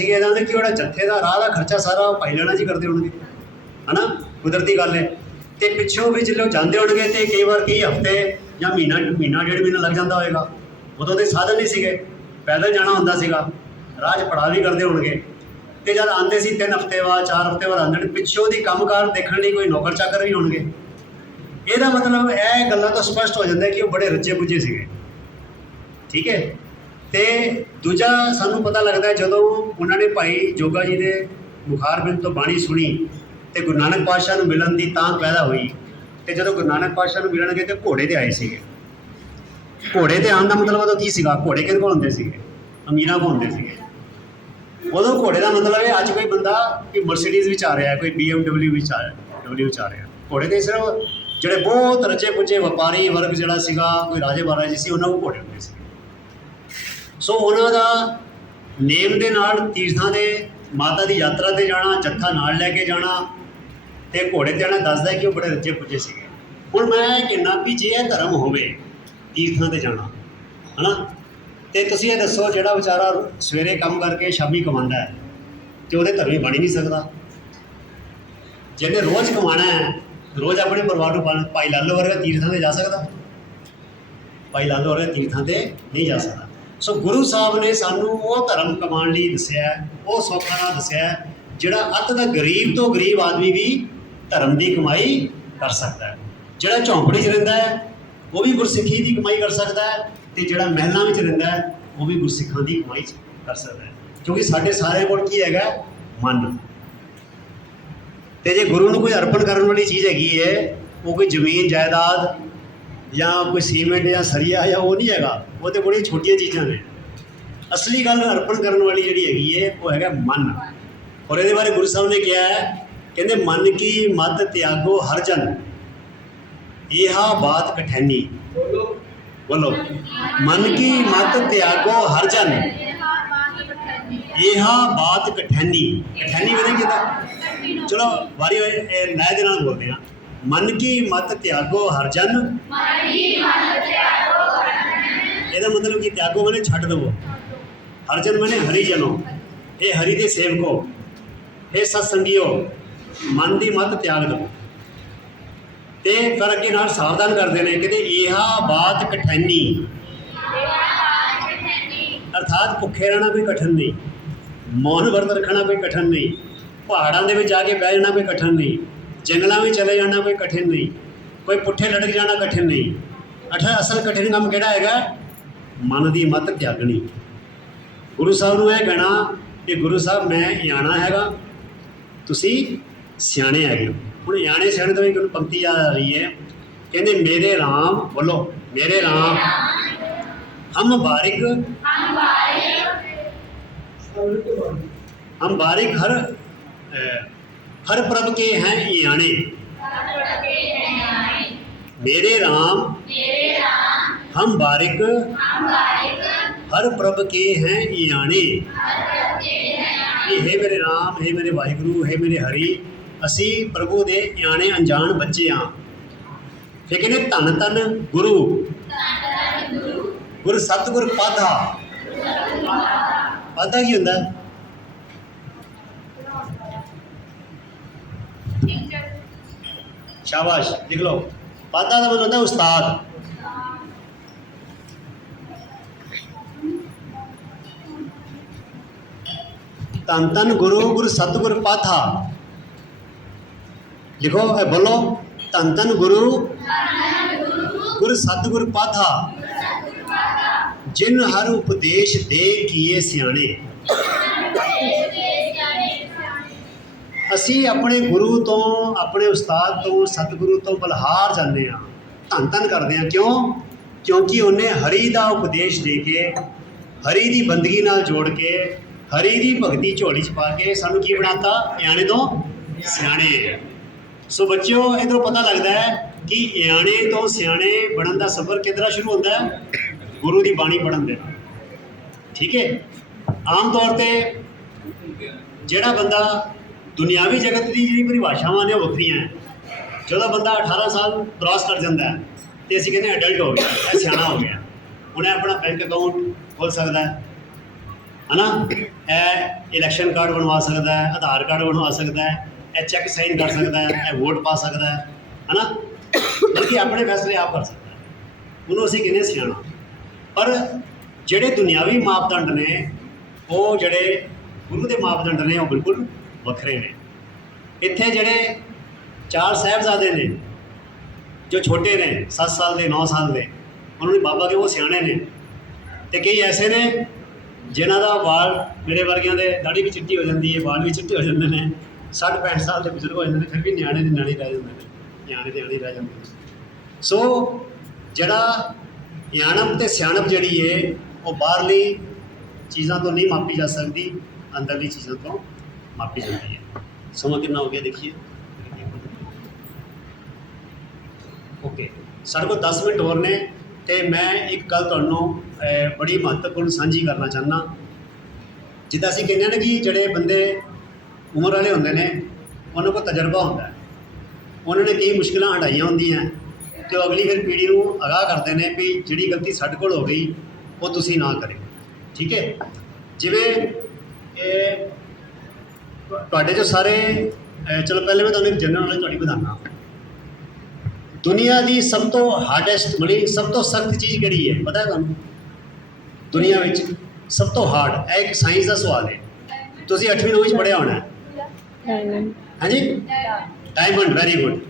कि वह जत्थे का राह का खर्चा सारा भाई लहणा जी करते होंगे है ना कुदरती गल है। तो पिछों भी जो जाते होंगे तो कई बार कई हफ्ते या महीना महीना 1.5 महीना लग जाता होगा। उदों तो साधन नहीं सीगे पैदल जाना होंदा सीगा राह च पड़ाव भी करते होंगे तो जब आते 3 हफ्ते बाद 4 हफ्ते बाद आते पिछों की कामकार देखने लिए कोई नौकर चाकर भी होंगे। ਇਹਦਾ मतलब यह गल्लां तो स्पष्ट हो जाता है कि वो बड़े रचे पुजे सीगे। ठीक है तो दूजा सानू पता लगता है जदों उन्होंने भाई जोगा जी के मुखार बिंद तो बाणी सुनी तो गुरु नानक पातशाह नूं मिलन की तांघ पैदा हुई तो जदों गुरु नानक पातशाह नूं मिलणगे तो घोड़े ते आए सीगे। घोड़े ते आने का मतलब उदों की सीगा घोड़े किहदे कोल हुंदे सीगे अमीरां कोल हुंदे सीगे। उदों घोड़े का मतलब है अज कोई बंदा कोई मर्सिडीज़ विच आ रहा है कोई BMW विच आ रहा है घोड़े ते सिर्फ ਜਿਹੜੇ बहुत रचे पुचे व्यापारी वर्ग ਜਿਹੜਾ ਸੀਗਾ कोई राजे महाराजे ਸੀ ਉਹਨਾਂ ਕੋਲ ਘੋੜੇ ਹੁੰਦੇ ਸੀ। सो ਉਹਨਾਂ ਦਾ ਨੇਮ ਦੇ ਨਾਲ ਤੀਰਥਾਂ ਦੇ ਮਾਤਾ ਦੀ ਯਾਤਰਾ ਤੇ ਜਾਣਾ ਜੱਥਾ ਨਾਲ ਲੈ ਕੇ ਜਾਣਾ ਤੇ ਘੋੜੇ ਤੇ ਜਾਣਾ ਦੱਸਦਾ ਕਿ ਉਹ ਬੜੇ ਰचे ਪੁੱਜੇ ਸੀਗੇ। ਹੁਣ ਮੈਂ ਕਹਿੰਦਾ ਵੀ ਜੇ ਇਹ ਧਰਮ ਹੋਵੇ ਤੀਰਥਾਂ ਤੇ ਜਾਣਾ ਹਨਾ। ਤੇ ਤੁਸੀਂ ਇਹ ਦੱਸੋ, ਜਿਹੜਾ ਵਿਚਾਰਾ ਸਵੇਰੇ ਕੰਮ ਕਰਕੇ ਸ਼ਾਮੀ ਕਮਾਉਂਦਾ ਹੈ ਤੇ ਉਹਦੇ ਧਰਮੀ ਬਣ ਹੀ ਨਹੀਂ ਸਕਦਾ। ਜਿਹਨੇ ਰੋਜ਼ ਕਮਾਉਣਾ ਹੈ, ਰੋਜ਼ ਆਪਣੇ ਪਰਿਵਾਰ ਨੂੰ ਪਾਲਣਾ, ਭਾਈ ਲਾਲੋ ਵਰਗਾ ਤੀਰਥਾਂ 'ਤੇ ਜਾ ਸਕਦਾ? ਭਾਈ ਲਾਲੋ ਵਰਗਾ ਤੀਰਥਾਂ 'ਤੇ ਨਹੀਂ ਜਾ ਸਕਦਾ। ਸੋ ਗੁਰੂ ਸਾਹਿਬ ਨੇ ਸਾਨੂੰ ਉਹ ਧਰਮ ਕਮਾਉਣ ਲਈ ਦੱਸਿਆ, ਉਹ ਸੌਖਾ ਨਾਲ ਦੱਸਿਆ, ਜਿਹੜਾ ਅੱਤ ਦਾ ਗਰੀਬ ਤੋਂ ਗਰੀਬ ਆਦਮੀ ਵੀ ਧਰਮ ਦੀ ਕਮਾਈ ਕਰ ਸਕਦਾ ਹੈ। ਜਿਹੜਾ ਝੌਂਪੜੀ 'ਚ ਰਹਿੰਦਾ ਹੈ ਉਹ ਵੀ ਗੁਰਸਿੱਖੀ ਦੀ ਕਮਾਈ ਕਰ ਸਕਦਾ ਹੈ, ਅਤੇ ਜਿਹੜਾ ਮਹਿਲਾਂ ਵਿੱਚ ਰਹਿੰਦਾ ਹੈ ਉਹ ਵੀ ਗੁਰਸਿੱਖਾਂ ਦੀ ਕਮਾਈ ਕਰ ਸਕਦਾ ਹੈ। ਕਿਉਂਕਿ ਸਾਡੇ ਸਾਰਿਆਂ ਕੋਲ ਕੀ ਹੈਗਾ? ਮਨ। ਅਤੇ ਜੇ ਗੁਰੂ ਨੂੰ ਕੋਈ ਅਰਪਣ ਕਰਨ ਵਾਲੀ ਚੀਜ਼ ਹੈਗੀ ਹੈ, ਉਹ ਕੋਈ ਜ਼ਮੀਨ ਜਾਇਦਾਦ ਜਾਂ ਕੋਈ ਸੀਮੈਂਟ ਜਾਂ ਸਰੀਆ ਜਾਂ ਉਹ ਨਹੀਂ ਹੈਗਾ, ਉਹ ਤਾਂ ਬੜੀਆਂ ਛੋਟੀਆਂ ਚੀਜ਼ਾਂ ਨੇ। ਅਸਲੀ ਗੱਲ ਅਰਪਣ ਕਰਨ ਵਾਲੀ ਜਿਹੜੀ ਹੈਗੀ ਹੈ ਉਹ ਹੈਗਾ ਮਨ। ਔਰ ਇਹਦੇ ਬਾਰੇ ਗੁਰੂ ਸਾਹਿਬ ਨੇ ਕਿਹਾ ਹੈ, ਕਹਿੰਦੇ ਮਨ ਕੀ ਮਤ ਤਿਆਗੋ ਹਰ ਜਨ, ਇਹਾ ਬਾਤ ਕਠੈਨੀ। ਬੋਲੋ ਬੋਲੋ, ਮਨ ਕੀ ਮਤ ਤਿਆਗੋ ਹਰ ਜਨ, ਇਹਾ ਬਾਤ ਕਠੈਨੀ। ਕਠੈਨੀ ਵੇਲੇ ਕਿਦਾਂ? ਚਲੋ ਵਾਰੀ ਨਏ ਦੇ ਨਾਲ ਬੋਲਦੇ ਹਾਂ। ਮਨ ਕੀ ਮਤ ਤਿਆਗੋ ਹਰ ਜਨ, ਇਹਦਾ ਮਤਲਬ ਕਿ ਤਿਆਗੋ ਮੈਨੇ ਛੱਡ ਦੇਵੋ, ਹਰ ਜਨ ਮੈਨੇ ਹਰੀ ਜਨੋ, ਇਹ ਹਰੀ ਦੇ ਸੇਵਕੋ, ਇਹ ਸਤਸੰਗੀਓ, ਮਨ ਦੀ ਮਤ ਤਿਆਗ ਦੇਵੋ। ਤੇ ਫਿਰ ਅੱਗੇ ਨਾਲ ਸਾਵਧਾਨ ਕਰਦੇ ਨੇ, ਕਹਿੰਦੇ ਇਹਾ ਬਾਤ ਕਠੈਨੀ, ਅਰਥਾਤ ਭੁੱਖੇ ਰਹਿਣਾ ਕੋਈ ਕਠਿਨ ਨਹੀਂ, ਮੌਨ ਵਰਤ ਰੱਖਣਾ ਕੋਈ ਕਠਿਨ ਨਹੀਂ, ਪਹਾੜਾਂ ਦੇ ਵਿੱਚ ਜਾ ਕੇ ਬਹਿ ਜਾਣਾ ਕੋਈ ਕਠਿਨ ਨਹੀਂ, ਜੰਗਲਾਂ ਵਿੱਚ ਚਲੇ ਜਾਣਾ ਕੋਈ ਕਠਿਨ ਨਹੀਂ, ਕੋਈ ਪੁੱਠੇ ਲਟਕ ਜਾਣਾ ਕਠਿਨ ਨਹੀਂ। ਅਸਲ ਕਠਿਨ ਕੰਮ ਕਿਹੜਾ ਹੈਗਾ? ਮਨ ਦੀ ਮਤ ਤਿਆਗਣੀ। ਗੁਰੂ ਸਾਹਿਬ ਨੂੰ ਇਹ ਕਹਿਣਾ ਕਿ ਗੁਰੂ ਸਾਹਿਬ ਮੈਂ ਇਆਣਾ ਹੈਗਾ, ਤੁਸੀਂ ਸਿਆਣੇ ਹੈਗੇ ਹੋ। ਹੁਣ ਇਆਣੇ ਸਿਆਣੇ ਤੋਂ ਇੱਕ ਪੰਕਤੀ ਯਾਦ ਆ ਰਹੀ ਹੈ, ਕਹਿੰਦੇ ਮੇਰੇ ਰਾਮ, ਬੋਲੋ ਮੇਰੇ ਰਾਮ, ਹਮ ਬਾਰਿਕ हम बारिक हर प्रभ के हैं इयाणे, मेरे राम हम बारिक हर प्रभ के हैं इयाणे। हे मेरे राम, हे मेरे वाहिगुरु, हे मेरे हरि, असी प्रभु दे इयाणे अनजान बच्चे हाँ। फिर कहने धन धन गुरु, गुरु सतगुर पाधा। पाधा की होंदा? शाबाश, लिख लो। पाधा का मतलब होता है उस्ताद। धन धन गुरु, गुरु सतगुर पाधा। लिखो, बोलो, धन धन गुरु, गुरु सतगुर पाधा, जिन हर उपदेश दे किए सियाणे। ਅਸੀਂ ਆਪਣੇ ਗੁਰੂ ਤੋਂ, ਆਪਣੇ ਉਸਤਾਦ ਤੋਂ, ਸਤਿਗੁਰੂ ਤੋਂ ਬਲਹਾਰ ਜਾਂਦੇ ਹਾਂ, ਧੰਨ ਧੰਨ ਕਰਦੇ ਹਾਂ। ਕਿਉਂ? ਕਿਉਂਕਿ ਉਹਨੇ ਹਰੀ ਦਾ ਉਪਦੇਸ਼ ਦੇ ਕੇ, ਹਰੀ ਦੀ ਬੰਦਗੀ ਨਾਲ ਜੋੜ ਕੇ, ਹਰੀ ਦੀ ਭਗਤੀ ਝੋਲੀ 'ਚ ਪਾ ਕੇ ਸਾਨੂੰ ਕੀ ਬਣਾਤਾ? ਇਆਣੇ ਤੋਂ ਸਿਆਣੇ। ਸੋ ਬੱਚਿਓ, ਇੱਧਰੋਂ ਪਤਾ ਲੱਗਦਾ ਹੈ ਕਿ ਇਆਣੇ ਤੋਂ ਸਿਆਣੇ ਬਣਨ ਦਾ ਸਫ਼ਰ ਕਿੱਧਰੋਂ ਸ਼ੁਰੂ ਹੁੰਦਾ ਹੈ? ਗੁਰੂ ਦੀ ਬਾਣੀ ਪੜ੍ਹਨ ਦੇ ਨਾਲ। ਠੀਕ ਹੈ। ਆਮ ਤੌਰ 'ਤੇ ਜਿਹੜਾ ਬੰਦਾ ਦੁਨਿਆਵੀ ਜਗਤ ਦੀ ਜਿਹੜੀ ਪਰਿਭਾਸ਼ਾਵਾਂ ਨੇ ਉਹ ਵੱਖਰੀਆਂ ਹੈ। ਜਦੋਂ ਬੰਦਾ 18 ਸਾਲ ਕ੍ਰਾਸ ਕਰ ਜਾਂਦਾ ਹੈ ਤੇ ਅਸੀਂ ਕਹਿੰਦੇ ਅਡਲਟ ਹੋ ਗਿਆ, ਇਹ ਸਿਆਣਾ ਹੋ ਗਿਆ, ਉਹਨੇ ਆਪਣਾ ਬੈਂਕ ਅਕਾਊਂਟ ਖੋਲ੍ਹ ਸਕਦਾ ਹੈ ਨਾ, ਇਹ ਇਲੈਕਸ਼ਨ ਕਾਰਡ ਬਣਵਾ ਸਕਦਾ ਹੈ, ਆਧਾਰ ਕਾਰਡ ਬਣਵਾ ਸਕਦਾ ਹੈ, ਇਹ ਚੈੱਕ ਸਾਈਨ ਕਰ ਸਕਦਾ ਹੈ, ਇਹ ਵੋਟ ਪਾ ਸਕਦਾ ਹੈ ਨਾ, ਬਲਕਿ ਆਪਣੇ ਫੈਸਲੇ ਆਪ ਕਰ ਸਕਦਾ ਹੈ, ਉਹਨੂੰ ਅਸੀਂ ਕਹਿੰਦੇ ਸਿਆਣਾ। ਪਰ ਜਿਹੜੇ ਦੁਨਿਆਵੀ ਮਾਪਦੰਡ ਨੇ, ਉਹ ਜਿਹੜੇ ਗੁਰੂ ਦੇ ਮਾਪਦੰਡ ਨੇ, ਉਹ ਬਿਲਕੁਲ ਵੱਖਰੇ ਨੇ। ਇੱਥੇ ਜਿਹੜੇ 4 ਸਾਹਿਬਜ਼ਾਦੇ ਨੇ ਜੋ ਛੋਟੇ ਨੇ, 7 ਸਾਲ ਦੇ, 9 ਸਾਲ ਦੇ, ਉਹਨਾਂ ਨੂੰ ਬਾਬਾ ਕੇ ਉਹ ਸਿਆਣੇ ਨੇ। ਅਤੇ ਕਈ ਐਸੇ ਨੇ ਜਿਨ੍ਹਾਂ ਦਾ ਵਾਲ ਮੇਰੇ ਵਰਗਿਆਂ ਦੇ ਦਾੜੀ ਵੀ ਚਿੱਟੀ ਹੋ ਜਾਂਦੀ ਹੈ, ਵਾਲ ਵੀ ਚਿੱਟੇ ਹੋ ਜਾਂਦੇ ਨੇ, 60-65 ਸਾਲ ਦੇ ਬਜ਼ੁਰਗ ਹੋ ਜਾਂਦੇ ਨੇ, ਫਿਰ ਵੀ ਨਿਆਣੇ ਦੇ ਨਿਆਣੇ ਰਹਿ ਜਾਂਦੇ ਨੇ, ਨਿਆਣੇ ਦੇ ਨਿਆਣੇ ਰਹਿ ਜਾਂਦੇ ਨੇ। ਸੋ ਜਿਹੜਾ ਇਆਣਪ ਅਤੇ ਸਿਆਣਪ ਜਿਹੜੀ ਹੈ ਉਹ ਬਾਹਰਲੀ ਚੀਜ਼ਾਂ ਤੋਂ ਨਹੀਂ ਮਾਪੀ ਜਾ ਸਕਦੀ, ਅੰਦਰਲੀ ਚੀਜ਼ਾਂ ਤੋਂ ਮਾਪੀ ਜਾਂਦੀ ਹੈ। ਸਮਾਂ ਕਿੰਨਾ ਹੋ ਗਿਆ ਦੇਖੀਏ। ਓਕੇ, ਸਾਡੇ ਕੋਲ 10 ਮਿੰਟ ਹੋਰ ਨੇ ਅਤੇ ਮੈਂ ਇੱਕ ਗੱਲ ਤੁਹਾਨੂੰ ਬੜੀ ਮਹੱਤਵਪੂਰਨ ਸਾਂਝੀ ਕਰਨਾ ਚਾਹੁੰਦਾ। ਜਿੱਦਾਂ ਅਸੀਂ ਕਹਿੰਦੇ ਨੇ ਕਿ ਜਿਹੜੇ ਬੰਦੇ ਉਮਰ ਵਾਲੇ ਹੁੰਦੇ ਨੇ, ਉਹਨਾਂ ਕੋਲ ਤਜਰਬਾ ਹੁੰਦਾ, ਉਹਨਾਂ ਨੇ ਕਈ ਮੁਸ਼ਕਿਲਾਂ ਹਟਾਈਆਂ ਹੁੰਦੀਆਂ, ਅਤੇ ਉਹ ਅਗਲੀ ਫਿਰ ਪੀੜ੍ਹੀ ਨੂੰ ਅਗਾਹ ਕਰਦੇ ਨੇ ਵੀ ਜਿਹੜੀ ਗਲਤੀ ਸਾਡੇ ਕੋਲ ਹੋ ਗਈ ਉਹ ਤੁਸੀਂ ਨਾ ਕਰਿਓ, ਠੀਕ ਹੈ। ਜਿਵੇਂ ਇਹ ਤੁਹਾਡੇ ਜੋ ਸਾਰੇ ਚਲੋ ਪਹਿਲੇ ਮੈਂ ਤੁਹਾਨੂੰ ਇੱਕ ਜਨਰਲ ਨੌਲੇਜ ਤੁਹਾਡੀ ਬਤਾਨਾ, ਦੁਨੀਆ ਦੀ ਸਭ ਤੋਂ ਹਾਰਡੈਸਟ ਮਤਲਬ ਸਭ ਤੋਂ ਸਖਤ ਚੀਜ਼ ਕਿਹੜੀ ਹੈ ਪਤਾ ਹੈ ਤੁਹਾਨੂੰ? ਦੁਨੀਆ ਵਿੱਚ ਸਭ ਤੋਂ ਹਾਰਡ, ਇਹ ਇੱਕ ਸਾਇੰਸ ਦਾ ਸਵਾਲ ਹੈ, ਤੁਸੀਂ 8ਵੀਂ 9ਵੀਂ 'ਚ ਪੜ੍ਹਿਆ ਹੋਣਾ ਹੈ। ਹਾਂਜੀ, ਡਾਇਮੰਡ, ਵੈਰੀ ਗੁੱਡ।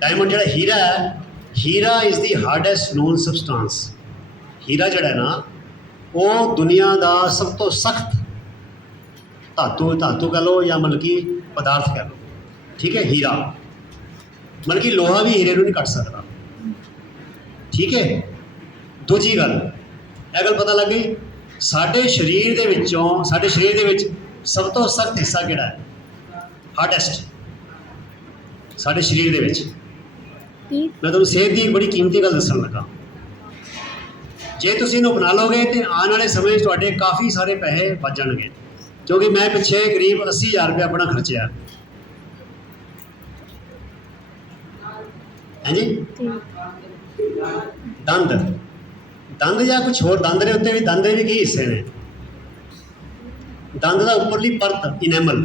ਡਾਇਮੰਡ ਜਿਹੜਾ ਹੀਰਾ ਹੈ, ਹੀਰਾ ਇਜ਼ ਦੀ ਹਾਰਡੈਸਟ ਨੋਨ ਸਬਸਟੈਂਸ। ਹੀਰਾ ਜਿਹੜਾ ਹੈ ਨਾ ਉਹ ਦੁਨੀਆ ਦਾ ਸਭ ਤੋਂ ਸਖਤ ਧਾਤੂ ਕਹ ਲਓ ਜਾਂ ਮਤਲਬ ਕਿ ਪਦਾਰਥ ਕਹਿ ਲਓ, ਠੀਕ ਹੈ। ਹੀਰਾ ਮਤਲਬ ਕਿ ਲੋਹਾ ਵੀ ਹੀਰੇ ਨੂੰ ਨਹੀਂ ਕੱਟ ਸਕਦਾ, ਠੀਕ ਹੈ। ਦੂਜੀ ਗੱਲ, ਇਹ ਗੱਲ ਪਤਾ ਲੱਗ ਗਈ, ਸਾਡੇ ਸਰੀਰ ਦੇ ਵਿੱਚ ਸਭ ਤੋਂ ਸਖਤ ਹਿੱਸਾ ਕਿਹੜਾ ਹੈ? ਹਾਰਡੈਸਟ ਸਾਡੇ ਸਰੀਰ ਦੇ ਵਿੱਚ। ਮੈਂ ਤੁਹਾਨੂੰ ਸਿਹਤ ਦੀ ਇੱਕ ਬੜੀ ਕੀਮਤੀ ਗੱਲ ਦੱਸਣ ਲੱਗਾ, ਜੇ ਤੁਸੀਂ ਇਹਨੂੰ ਅਪਣਾ ਲਓਗੇ ਤਾਂ ਆਉਣ ਵਾਲੇ ਸਮੇਂ 'ਚ ਤੁਹਾਡੇ ਕਾਫੀ ਸਾਰੇ ਪੈਸੇ ਬਚ ਜਾਣਗੇ। ਕਿਉਂਕਿ ਮੈਂ ਪਿੱਛੇ ਕਰੀਬ 80,000 ਰੁਪਏ ਆਪਣਾ ਖਰਚਿਆ, ਹਾਂਜੀ। ਦੰਦ ਜਾਂ ਕੁਛ ਹੋਰ, ਦੰਦ ਦੇ ਉੱਤੇ ਵੀ, ਦੰਦ ਦੇ ਵੀ ਕੀ ਹਿੱਸੇ ਨੇ? ਦੰਦ ਦਾ ਉੱਪਰਲੀ ਪਰਤ enamel,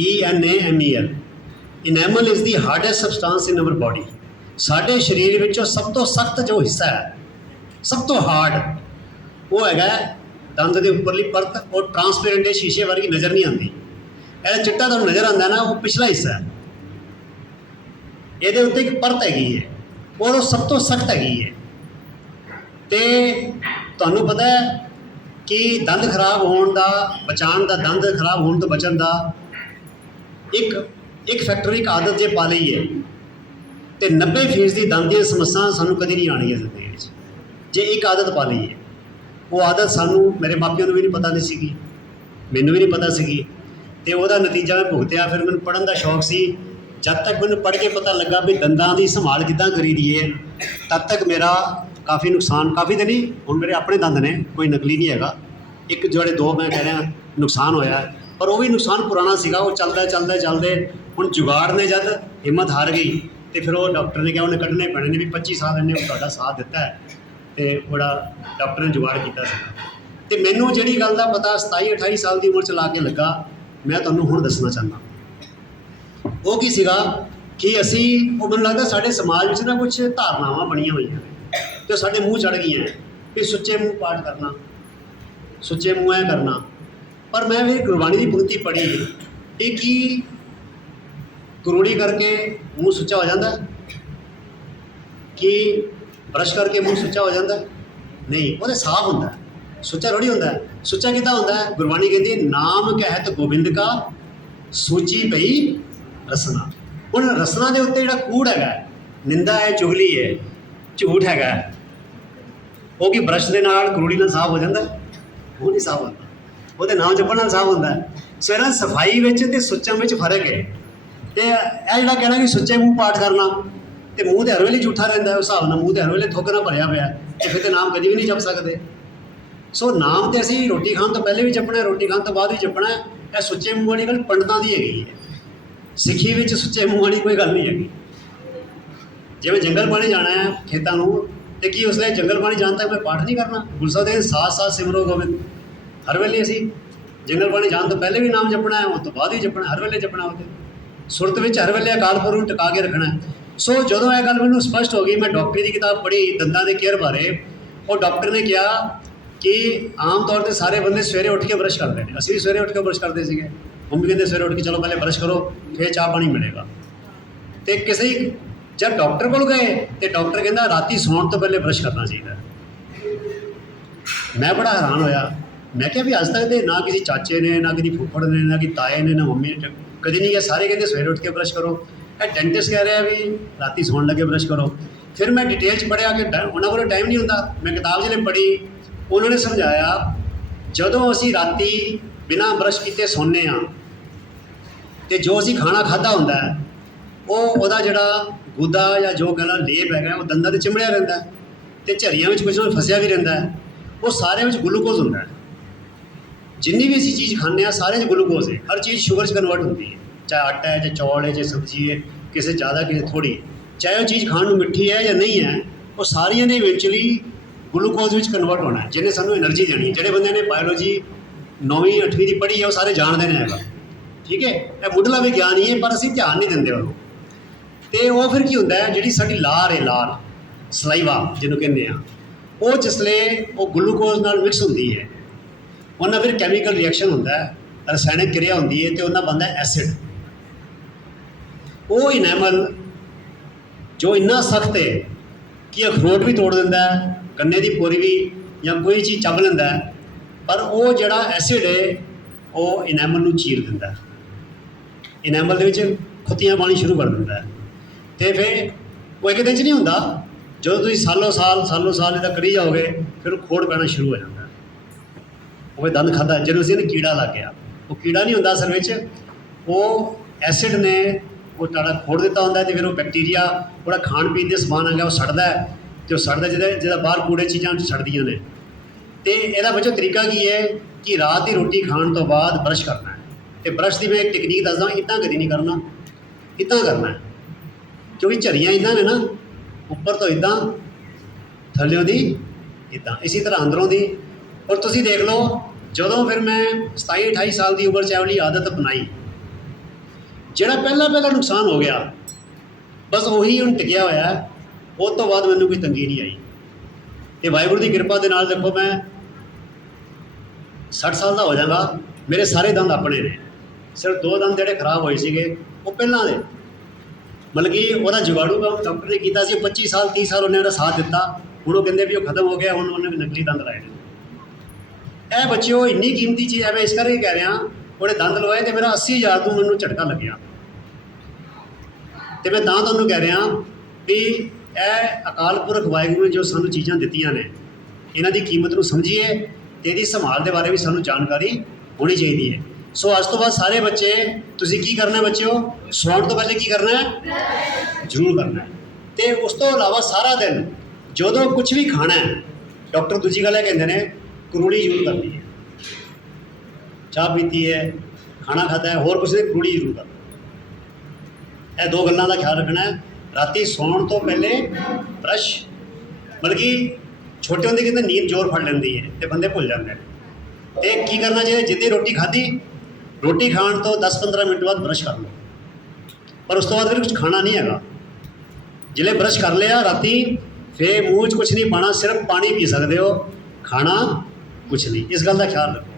ENAMEL, enamel is the hardest substance in our body. ਸਾਡੇ ਸਰੀਰ ਵਿੱਚੋਂ ਸਭ ਤੋਂ ਸਖਤ ਜੋ ਹਿੱਸਾ ਹੈ, ਸਭ ਤੋਂ ਹਾਰਡ, ਉਹ ਹੈਗਾ ਦੰਦ ਦੇ ਉੱਪਰਲੀ ਪਰਤ। ਉਹ ਟਰਾਂਸਪੇਰੈਂਟ, ਸ਼ੀਸ਼ੇ ਵਰਗੀ ਨਜ਼ਰ ਨਹੀਂ ਆਉਂਦੀ। ਇਹ ਚਿੱਟਾ ਤੁਹਾਨੂੰ ਨਜ਼ਰ ਆਉਂਦਾ ਨਾ, ਉਹ ਪਿਛਲਾ ਹਿੱਸਾ ਹੈ। ਇਹਦੇ ਉੱਤੇ ਇੱਕ ਪਰਤ ਹੈਗੀ ਹੈ, ਉਹ ਸਭ ਤੋਂ ਸਖਤ ਹੈਗੀ ਹੈ। ਅਤੇ ਤੁਹਾਨੂੰ ਪਤਾ ਹੈ ਕਿ ਦੰਦ ਖਰਾਬ ਹੋਣ ਦਾ ਬਚਾਉਣ ਦਾ, ਦੰਦ ਖਰਾਬ ਹੋਣ ਤੋਂ ਬਚਣ ਦਾ ਇੱਕ ਫੈਕਟਰ, ਇੱਕ ਆਦਤ ਜੇ ਪਾ ਲਈ ਹੈ ਅਤੇ 90% ਦੀ ਦੰਦ ਦੀਆਂ ਸਮੱਸਿਆ ਸਾਨੂੰ ਕਦੇ ਨਹੀਂ ਆਉਣਗੀਆਂ ਜ਼ਿੰਦਗੀ ਵਿੱਚ, ਜੇ ਇੱਕ ਆਦਤ ਪਾ ਲਈ ਹੈ। ਉਹ ਆਦਤ ਸਾਨੂੰ, ਮੇਰੇ ਮਾਪਿਆਂ ਨੂੰ ਵੀ ਨਹੀਂ ਪਤਾ ਨਹੀਂ ਸੀਗੀ, ਮੈਨੂੰ ਵੀ ਨਹੀਂ ਪਤਾ ਸੀਗੀ, ਅਤੇ ਉਹਦਾ ਨਤੀਜਾ ਮੈਂ ਭੁਗਤਿਆ। ਫਿਰ ਮੈਨੂੰ ਪੜ੍ਹਨ ਦਾ ਸ਼ੌਕ ਸੀ, ਜਦ ਤੱਕ ਮੈਨੂੰ ਪੜ੍ਹ ਕੇ ਪਤਾ ਲੱਗਾ ਵੀ ਦੰਦਾਂ ਦੀ ਸੰਭਾਲ ਕਿੱਦਾਂ ਕਰੀ ਦੀ ਹੈ, ਤਦ ਤੱਕ ਮੇਰਾ ਕਾਫੀ ਨੁਕਸਾਨ, ਕਾਫੀ ਤਾਂ ਨਹੀਂ, ਹੁਣ ਮੇਰੇ ਆਪਣੇ ਦੰਦ ਨੇ, ਕੋਈ ਨਕਲੀ ਨਹੀਂ ਹੈਗਾ। ਇੱਕ ਜਿਹੜੇ ਦੋ ਮੈਂ ਕਹਿ ਰਿਹਾ ਨੁਕਸਾਨ ਹੋਇਆ, ਪਰ ਉਹ ਵੀ ਨੁਕਸਾਨ ਪੁਰਾਣਾ ਸੀਗਾ। ਉਹ ਚੱਲਦੇ ਹੁਣ ਜੁਗਾੜ ਨੇ ਜਦ ਹਿੰਮਤ ਹਾਰ ਗਈ, ਅਤੇ ਫਿਰ ਉਹ ਡਾਕਟਰ ਨੇ ਕਿਹਾ ਉਹਨੇ ਕੱਢਣੇ ਪੈਣੇ ਨੇ, ਵੀ 25 ਸਾਲ ਇਹਨੇ ਤੁਹਾਡਾ ਸਾਥ ਦਿੱਤਾ ਹੈ, ਅਤੇ ਬੜਾ ਡਾਕਟਰ ਨੇ ਜੁਗਾੜ ਕੀਤਾ ਸੀਗਾ। ਅਤੇ ਮੈਨੂੰ ਜਿਹੜੀ ਗੱਲ ਦਾ ਪਤਾ 27-28 ਸਾਲ ਦੀ ਉਮਰ 'ਚ ਲਾ ਕੇ ਲੱਗਾ, ਮੈਂ ਤੁਹਾਨੂੰ ਹੁਣ ਦੱਸਣਾ ਚਾਹੁੰਦਾ। ਉਹ ਕੀ ਸੀਗਾ ਕਿ ਅਸੀਂ, ਉਹ ਮੈਨੂੰ ਲੱਗਦਾ ਸਾਡੇ ਸਮਾਜ ਵਿੱਚ ਨਾ ਕੁਛ ਧਾਰਨਾਵਾਂ ਬਣੀਆਂ ਹੋਈਆਂ ਨੇ, ਅਤੇ ਸਾਡੇ ਮੂੰਹ ਚੜ੍ਹ ਗਈਆਂ ਵੀ ਸੁੱਚੇ ਮੂੰਹ ਪਾਠ ਕਰਨਾ, ਸੁੱਚੇ ਮੂੰਹ ਇਹ ਕਰਨਾ। ਪਰ ਮੈਂ ਵੀ ਗੁਰਬਾਣੀ ਦੀ ਪੰਕਤੀ ਪੜ੍ਹੀ ਕਿ ਕੀ ਗੁਰੂੜੀ ਕਰਕੇ ਮੂੰਹ ਸੁੱਚਾ ਹੋ ਜਾਂਦਾ? ਕਿ ਬਰਸ਼ ਕਰਕੇ ਮੂੰਹ ਸੁੱਚਾ ਹੋ ਜਾਂਦਾ? ਨਹੀਂ, ਉਹਦੇ ਸਾਫ਼ ਹੁੰਦਾ, ਸੁੱਚਾ ਥੋੜ੍ਹੀ ਹੁੰਦਾ। ਸੁੱਚਾ ਕਿੱਦਾਂ ਹੁੰਦਾ? ਗੁਰਬਾਣੀ ਕਹਿੰਦੀ ਨਾਮ ਕਹਿਤ ਗੋਬਿੰਦ ਕਾ ਸੂਚੀ ਪਈ ਰਸਨਾ। ਹੁਣ ਰਸਨਾ ਦੇ ਉੱਤੇ ਜਿਹੜਾ ਕੂੜ ਹੈਗਾ, ਨਿੰਦਾ ਹੈ, ਚੁਗਲੀ ਹੈ, ਝੂਠ ਹੈਗਾ, ਉਹ ਕੀ ਬਰਸ਼ ਦੇ ਨਾਲ ਗੁਰੂੜੀ ਨਾਲ ਸਾਫ਼ ਹੋ ਜਾਂਦਾ? ਉਹ ਨਹੀਂ ਸਾਫ਼ ਹੁੰਦਾ, ਉਹਦੇ ਨਾਮ ਜਪਣ ਨਾਲ ਸਾਫ਼ ਹੁੰਦਾ। ਸੋ ਇਹਨਾਂ ਸਫਾਈ ਵਿੱਚ ਅਤੇ ਸੁੱਚਾਂ ਵਿੱਚ ਫਰਕ ਹੈ। ਅਤੇ ਇਹ ਜਿਹੜਾ ਕਹਿਣਾ ਕਿ ਸੁੱਚੇ ਮੂੰਹ ਪਾਠ ਕਰਨਾ, ਅਤੇ ਮੂੰਹ 'ਤੇ ਹਰ ਵੇਲੇ ਝੂਠਾ ਰਹਿੰਦਾ, ਉਸ ਹਿਸਾਬ ਨਾਲ ਮੂੰਹ 'ਤੇ ਹਰ ਵੇਲੇ ਥੁੱਕ ਨਾਲ ਭਰਿਆ ਪਿਆ, ਅਤੇ ਫਿਰ ਤਾਂ ਨਾਮ ਕਦੀ ਵੀ ਨਹੀਂ ਜਪ ਸਕਦੇ। ਸੋ ਨਾਮ ਤਾਂ ਅਸੀਂ ਰੋਟੀ ਖਾਣ ਤੋਂ ਪਹਿਲੇ ਵੀ ਜਪਣਾ, ਰੋਟੀ ਖਾਣ ਤੋਂ ਬਾਅਦ ਵੀ ਜਪਣਾ। ਇਹ ਸੁੱਚੇ ਮੂੰਹ ਵਾਲੀ ਗੱਲ ਪੰਡਤਾਂ ਦੀ ਹੈਗੀ ਹੈ, ਸਿੱਖੀ ਵਿੱਚ ਸੁੱਚੇ ਮੂੰਹ ਵਾਲੀ ਕੋਈ ਗੱਲ ਨਹੀਂ ਹੈਗੀ। ਜਿਵੇਂ ਜੰਗਲ ਪਾਣੀ ਜਾਣਾ ਹੈ ਖੇਤਾਂ ਨੂੰ, ਅਤੇ ਕੀ ਉਸ ਲਈ ਜੰਗਲ ਪਾਣੀ ਜਾਣ ਤੱਕ ਮੈਂ ਪਾਠ ਨਹੀਂ ਕਰਨਾ? ਗੁਰੂ ਸਾਹਿਬ ਦੇ ਸਾਥ ਸਿਮਰੋ ਗੋਬਿੰਦ, ਹਰ ਵੇਲੇ ਅਸੀਂ ਜੰਗਲ ਪਾਣੀ ਜਾਣ ਤੋਂ ਪਹਿਲੇ ਵੀ ਨਾਮ ਜਪਣਾ ਹੈ, ਉਸ ਤੋਂ ਬਾਅਦ ਵੀ ਜਪਣਾ, ਹਰ ਵੇਲੇ ਜਪਣਾ। ਉਹਦੇ ਸੁਰਤ ਵਿੱਚ ਹਰ ਵੇਲੇ ਅਕਾਲ ਪੁਰਖ ਨੂੰ ਟਿਕਾ ਕੇ ਰੱਖਣਾ। ਸੋ ਜਦੋਂ ਇਹ ਗੱਲ ਮੈਨੂੰ ਸਪਸ਼ਟ ਹੋ ਗਈ, ਮੈਂ ਡਾਕਟਰੀ ਦੀ ਕਿਤਾਬ ਪੜ੍ਹੀ ਦੰਦਾਂ ਦੇ ਕੇਅਰ ਬਾਰੇ। ਉਹ ਡਾਕਟਰ ਨੇ ਕਿਹਾ ਕਿ ਆਮ ਤੌਰ 'ਤੇ ਸਾਰੇ ਬੰਦੇ ਸਵੇਰੇ ਉੱਠ ਕੇ ਬਰਸ਼ ਕਰਦੇ ਨੇ, ਅਸੀਂ ਵੀ ਸਵੇਰੇ ਉੱਠ ਕੇ ਬਰਸ਼ ਕਰਦੇ ਸੀਗੇ। ਮੰਮੀ ਕਹਿੰਦੇ ਸਵੇਰੇ ਉੱਠ ਕੇ ਚਲੋ ਪਹਿਲੇ ਬਰਸ਼ ਕਰੋ, ਫਿਰ ਚਾਹ ਪਾਣੀ ਮਿਲੇਗਾ। ਅਤੇ ਕਿਸੇ ਜਦ ਡਾਕਟਰ ਕੋਲ ਗਏ ਅਤੇ ਡਾਕਟਰ ਕਹਿੰਦਾ ਰਾਤੀ ਸੌਣ ਤੋਂ ਪਹਿਲੇ ਬਰਸ਼ ਕਰਨਾ ਚਾਹੀਦਾ। ਮੈਂ ਬੜਾ ਹੈਰਾਨ ਹੋਇਆ। ਮੈਂ ਕਿਹਾ ਵੀ ਅੱਜ ਤੱਕ ਦੇ ਨਾ ਕਿਸੇ ਚਾਚੇ ਨੇ, ਨਾ ਕਿਸੇ ਫੁੱਫੜ ਨੇ, ਨਾ ਕਿਸੇ ਤਾਏ ਨੇ, ਨਾ ਮੰਮੀ ਨੇ ਕਦੀ ਨਹੀਂ ਕਿਹਾ। ਸਾਰੇ ਕਹਿੰਦੇ ਸਵੇਰੇ ਉੱਠ ਕੇ ਬਰਸ਼ ਕਰੋ। ਇਹ ਡੈਂਟਿਸਟ ਕਹਿ ਰਿਹਾ ਵੀ ਰਾਤੀ ਸੌਣ ਲੱਗੇ ਬਰਸ਼ ਕਰੋ। ਫਿਰ ਮੈਂ ਡਿਟੇਲ 'ਚ ਪੜ੍ਹਿਆ ਕਿ ਉਹਨਾਂ ਕੋਲ ਟਾਈਮ ਨਹੀਂ ਹੁੰਦਾ। ਮੈਂ ਕਿਤਾਬ ਜਿਹੜੇ ਪੜ੍ਹੀ, ਉਹਨਾਂ ਨੇ ਸਮਝਾਇਆ ਜਦੋਂ ਅਸੀਂ ਰਾਤੀ ਬਿਨਾਂ ਬਰਸ਼ ਕੀਤੇ ਸੌਂਦੇ ਹਾਂ ਅਤੇ ਜੋ ਅਸੀਂ ਖਾਣਾ ਖਾਧਾ ਹੁੰਦਾ ਹੈ, ਉਹਦਾ ਜਿਹੜਾ ਗੁੱਦਾ ਜਾਂ ਜੋ ਕਹਿਣਾ ਲੇਪ ਹੈਗਾ, ਉਹ ਦੰਦਾਂ 'ਤੇ ਚਿੰਬੜਿਆ ਰਹਿੰਦਾ ਅਤੇ ਝਰੀਆਂ ਵਿੱਚ ਕੁਛ ਨਾ ਫਸਿਆ ਵੀ ਰਹਿੰਦਾ ਹੈ। ਉਹ ਸਾਰੇ ਵਿੱਚ ਗਲੂਕੋਜ਼ ਹੁੰਦਾ ਹੈ। ਜਿੰਨੀ ਵੀ ਅਸੀਂ ਚੀਜ਼ ਖਾਂਦੇ ਹਾਂ ਸਾਰੇ 'ਚ ਗਲੂਕੋਜ਼ ਹੈ। ਹਰ ਚੀਜ਼ ਸ਼ੂਗਰ 'ਚ ਕਨਵਰਟ ਹੁੰਦੀ ਹੈ, ਚਾਹੇ ਆਟਾ ਹੈ, ਚਾਹੇ ਚੌਲ ਹੈ, ਚਾਹੇ ਸਬਜ਼ੀ ਹੈ, ਕਿਸੇ ਜ਼ਿਆਦਾ ਕਿਸੇ ਥੋੜ੍ਹੀ, ਚਾਹੇ ਉਹ ਚੀਜ਼ ਖਾਣ ਨੂੰ ਮਿੱਠੀ ਹੈ ਜਾਂ ਨਹੀਂ ਹੈ, ਉਹ ਸਾਰੀਆਂ ਦੇ ਇਵੈਂਚੁਅਲੀ ਗਲੂਕੋਜ਼ ਵਿੱਚ ਕਨਵਰਟ ਹੋਣਾ ਹੈ, ਜਿਹਨੇ ਸਾਨੂੰ એનર્ਜੀ ਦੇਣੀ ਹੈ। ਜਿਹੜੇ ਬੰਦੇ ਨੇ ਬਾਇਓਲੋਜੀ 9ਵੀਂ 8ਵੀਂ ਦੀ ਪੜ੍ਹੀ ਹੈ ਉਹ ਸਾਰੇ ਜਾਣਦੇ ਨੇ ਹੈਗਾ, ਠੀਕ ਹੈ। ਇਹ ਮੁੱਢਲਾ ਵਿਗਿਆਨ ਹੀ ਹੈ, ਪਰ ਅਸੀਂ ਧਿਆਨ ਨਹੀਂ ਦਿੰਦੇ ਉਹਨੂੰ। ਅਤੇ ਉਹ ਫਿਰ ਕੀ ਹੁੰਦਾ ਹੈ, ਜਿਹੜੀ ਸਾਡੀ ਲਾਰ ਹੈ, ਲਾਰ ਸਲਾਈਵਾ ਜਿਹਨੂੰ ਕਹਿੰਦੇ ਆ, ਉਹ ਜਿਸਲੇ ਉਹ ਗਲੂਕੋਜ਼ ਨਾਲ ਮਿਕਸ ਹੁੰਦੀ ਹੈ, ਉਹਨਾਂ ਫਿਰ ਕੈਮੀਕਲ ਰਿਐਕਸ਼ਨ ਹੁੰਦਾ ਹੈ, ਰਸਾਇਣਕ ਕਿਰਿਆ ਹੁੰਦੀ ਹੈ, ਅਤੇ ਉਹਨਾਂ ਬਣਦਾ ਐਸਿਡ। ਉਹ ਇਨੈਮਲ ਜੋ ਇੰਨਾ ਸਖਤ ਹੈ ਕਿ ਅਖਰੋਟ ਵੀ ਤੋੜ ਦਿੰਦਾ ਹੈ, ਗੰਨੇ ਦੀ ਪੋਰੀ ਵੀ, ਜਾਂ ਕੋਈ ਚੀਜ਼ ਚੱਬ ਲੈਂਦਾ ਹੈ, ਪਰ ਉਹ ਜਿਹੜਾ ਐਸਿਡ ਹੈ ਉਹ ਇਨੈਮਲ ਨੂੰ ਚੀਰ ਦਿੰਦਾ ਹੈ, ਇਨੈਮਲ ਦੇ ਵਿੱਚ ਖੁੱਤੀਆਂ ਪਾਣੀ ਸ਼ੁਰੂ ਕਰ ਦਿੰਦਾ ਹੈ। ਅਤੇ ਫਿਰ ਉਹ ਇੱਕ ਦਿਨ 'ਚ ਨਹੀਂ ਹੁੰਦਾ, ਜਦੋਂ ਤੁਸੀਂ ਸਾਲੋ ਸਾਲ ਇਹਦਾ ਕਰੀ ਜਾਓਗੇ, ਫਿਰ ਉਹ ਖੋੜ ਪੈਣਾ ਸ਼ੁਰੂ ਹੋ ਜਾਂਦਾ। ਉਹ ਦੰਦ ਖਾਧਾ, ਜਦੋਂ ਅਸੀਂ ਇਹਨੂੰ ਕੀੜਾ ਲੱਗ ਗਿਆ, ਉਹ ਕੀੜਾ ਨਹੀਂ ਹੁੰਦਾ ਅਸਲ ਵਿੱਚ, ਉਹ ਐਸਿਡ ਨੇ ਉਹ ਤੁਹਾਡਾ ਖੋੜ ਦਿੱਤਾ ਹੁੰਦਾ, ਅਤੇ ਫਿਰ ਉਹ ਬੈਕਟੀਰੀਆ ਉਹਦਾ ਖਾਣ ਪੀਣ ਦੇ ਸਮਾਨ ਹੈਗਾ ਉਹ ਸੜਦਾ ਹੈ, ਅਤੇ ਉਹ ਸੜਦਾ ਜਿਹਦਾ ਬਾਹਰ ਕੂੜੇ ਚੀਜ਼ਾਂ ਸੜਦੀਆਂ ਨੇ। ਅਤੇ ਇਹਦਾ ਬੱਚੋ ਤਰੀਕਾ ਕੀ ਹੈ ਕਿ ਰਾਤ ਦੀ ਰੋਟੀ ਖਾਣ ਤੋਂ ਬਾਅਦ ਬਰਸ਼ ਕਰਨਾ ਹੈ। ਅਤੇ ਬਰਸ਼ ਦੀ ਮੈਂ ਇੱਕ ਟੈਕਨੀਕ ਦੱਸਦਾ, ਇੱਦਾਂ ਕਦੀ ਨਹੀਂ ਕਰਨਾ, ਇੱਦਾਂ ਕਰਨਾ ਹੈ, ਕਿਉਂਕਿ ਝਰੀਆਂ ਇੱਦਾਂ ਨੇ ਨਾ, ਉੱਪਰ ਤੋਂ ਇੱਦਾਂ, ਥੱਲਿਓਂ ਦੀ ਇੱਦਾਂ, ਇਸੇ ਤਰ੍ਹਾਂ ਅੰਦਰੋਂ ਦੀ। ਔਰ ਤੁਸੀਂ ਦੇਖ ਲਓ, ਜਦੋਂ ਫਿਰ ਮੈਂ 27-28 ਸਾਲ ਦੀ ਉਮਰ 'ਚ ਇਹ ਵਾਲੀ ਆਦਤ ਅਪਣਾਈ, ਜਿਹੜਾ ਪਹਿਲਾ ਨੁਕਸਾਨ ਹੋ ਗਿਆ, ਬਸ ਉਹੀ ਹੁਣ ਟਿਕਿਆ ਹੋਇਆ। ਉਸ ਤੋਂ ਬਾਅਦ ਮੈਨੂੰ ਕੋਈ ਤੰਗੀ ਨਹੀਂ ਆਈ। ਅਤੇ ਵਾਹਿਗੁਰੂ ਦੀ ਕਿਰਪਾ ਦੇ ਨਾਲ ਦੇਖੋ, ਮੈਂ 60 ਸਾਲ ਦਾ ਹੋ ਜਾਵਾਂਗਾ, ਮੇਰੇ ਸਾਰੇ ਦੰਦ ਆਪਣੇ ਨੇ। ਸਿਰਫ 2 ਦੰਦ ਜਿਹੜੇ ਖਰਾਬ ਹੋਏ ਸੀਗੇ ਉਹ ਪਹਿਲਾਂ ਦੇ, ਮਤਲਬ ਕਿ ਉਹਦਾ ਜੁਗਾੜੂ ਕੰਮ ਡਾਕਟਰ ਨੇ ਕੀਤਾ ਸੀ। 25 ਸਾਲ 30 ਸਾਲ ਉਹਨੇ ਉਹਦਾ ਸਾਥ ਦਿੱਤਾ। ਹੁਣ ਉਹ ਕਹਿੰਦੇ ਵੀ ਉਹ ਖਤਮ ਹੋ ਗਿਆ, ਹੁਣ ਉਹਨੇ ਵੀ ਨਕਲੀ ਦੰਦ ਲਾਏ ਨੇ। ਇਹ ਬੱਚਿਓ ਇੰਨੀ ਕੀਮਤੀ ਚੀਜ਼ ਹੈ, ਮੈਂ ਇਸ ਕਰਕੇ ਕਹਿ ਰਿਹਾ, ਉਹਨੇ ਦੰਦ ਲਵਾਏ ਅਤੇ ਮੇਰਾ 80,000 ਤੋਂ ਮੈਨੂੰ ਝਟਕਾ ਲੱਗਿਆ। ਅਤੇ ਮੈਂ ਤਾਂ ਤੁਹਾਨੂੰ ਕਹਿ ਰਿਹਾ ਵੀ ਇਹ ਅਕਾਲ ਪੁਰਖ ਵਾਹਿਗੁਰੂ ਨੇ ਜੋ ਸਾਨੂੰ ਚੀਜ਼ਾਂ ਦਿੱਤੀਆਂ ਨੇ, ਇਹਨਾਂ ਦੀ ਕੀਮਤ ਨੂੰ ਸਮਝੀਏ, ਅਤੇ ਇਹਦੀ ਸੰਭਾਲ ਦੇ ਬਾਰੇ ਵੀ ਸਾਨੂੰ ਜਾਣਕਾਰੀ ਹੋਣੀ ਚਾਹੀਦੀ ਹੈ। ਸੋ ਅੱਜ ਤੋਂ ਬਾਅਦ ਸਾਰੇ ਬੱਚੇ ਤੁਸੀਂ ਕੀ ਕਰਨਾ ਬੱਚਿਓ, ਸੌਣ ਤੋਂ ਪਹਿਲੇ ਕੀ ਕਰਨਾ ਹੈ, ਜ਼ਰੂਰ ਕਰਨਾ ਹੈ। ਅਤੇ ਉਸ ਤੋਂ ਇਲਾਵਾ ਸਾਰਾ ਦਿਨ ਜਦੋਂ ਕੁਛ ਵੀ ਖਾਣਾ ਹੈ, ਡਾਕਟਰ ਦੂਜੀ ਗੱਲ ਇਹ ਕਹਿੰਦੇ ਨੇ ਕਰੂੜੀ ਜ਼ਰੂਰ ਕਰਨੀ ਹੈ। ਚਾਹ ਪੀਤੀ ਹੈ, ਖਾਣਾ ਖਾਧਾ ਹੈ, ਹੋਰ ਕੁਛ ਨਹੀਂ, ਕਰੂੜੀ ਜ਼ਰੂਰ ਕਰਨਾ। ਇਹ 2 ਗੱਲਾਂ ਦਾ ਖਿਆਲ ਰੱਖਣਾ ਹੈ। ਰਾਤੀ ਸੌਣ ਤੋਂ ਪਹਿਲੇ ਬਰਸ਼, ਮਤਲਬ ਕਿ ਛੋਟੇ ਹੁੰਦੇ ਕਹਿੰਦੇ ਨੀਂਦ ਜ਼ੋਰ ਫੜ ਲੈਂਦੀ ਹੈ ਅਤੇ ਬੰਦੇ ਭੁੱਲ ਜਾਂਦੇ ਨੇ। ਅਤੇ ਕੀ ਕਰਨਾ ਚਾਹੀਦਾ, ਜਿੱਦਾਂ ਰੋਟੀ ਖਾਧੀ, ਰੋਟੀ ਖਾਣ ਤੋਂ 10-15 ਮਿੰਟ ਬਾਅਦ ਬਰਸ਼ ਕਰ ਲਓ, ਪਰ ਉਸ ਤੋਂ ਬਾਅਦ ਫਿਰ ਕੁਛ ਖਾਣਾ ਨਹੀਂ ਹੈਗਾ। ਜਿਲੇ ਬਰਸ਼ ਕਰ ਲਿਆ ਰਾਤੀ, ਫਿਰ ਮੂੰਹ 'ਚ ਕੁਛ ਨਹੀਂ ਪਾਉਣਾ, ਸਿਰਫ ਪਾਣੀ ਪੀ ਸਕਦੇ ਹੋ, ਖਾਣਾ ਕੁਛ ਨਹੀਂ। ਇਸ ਗੱਲ ਦਾ ਖਿਆਲ ਰੱਖੋ।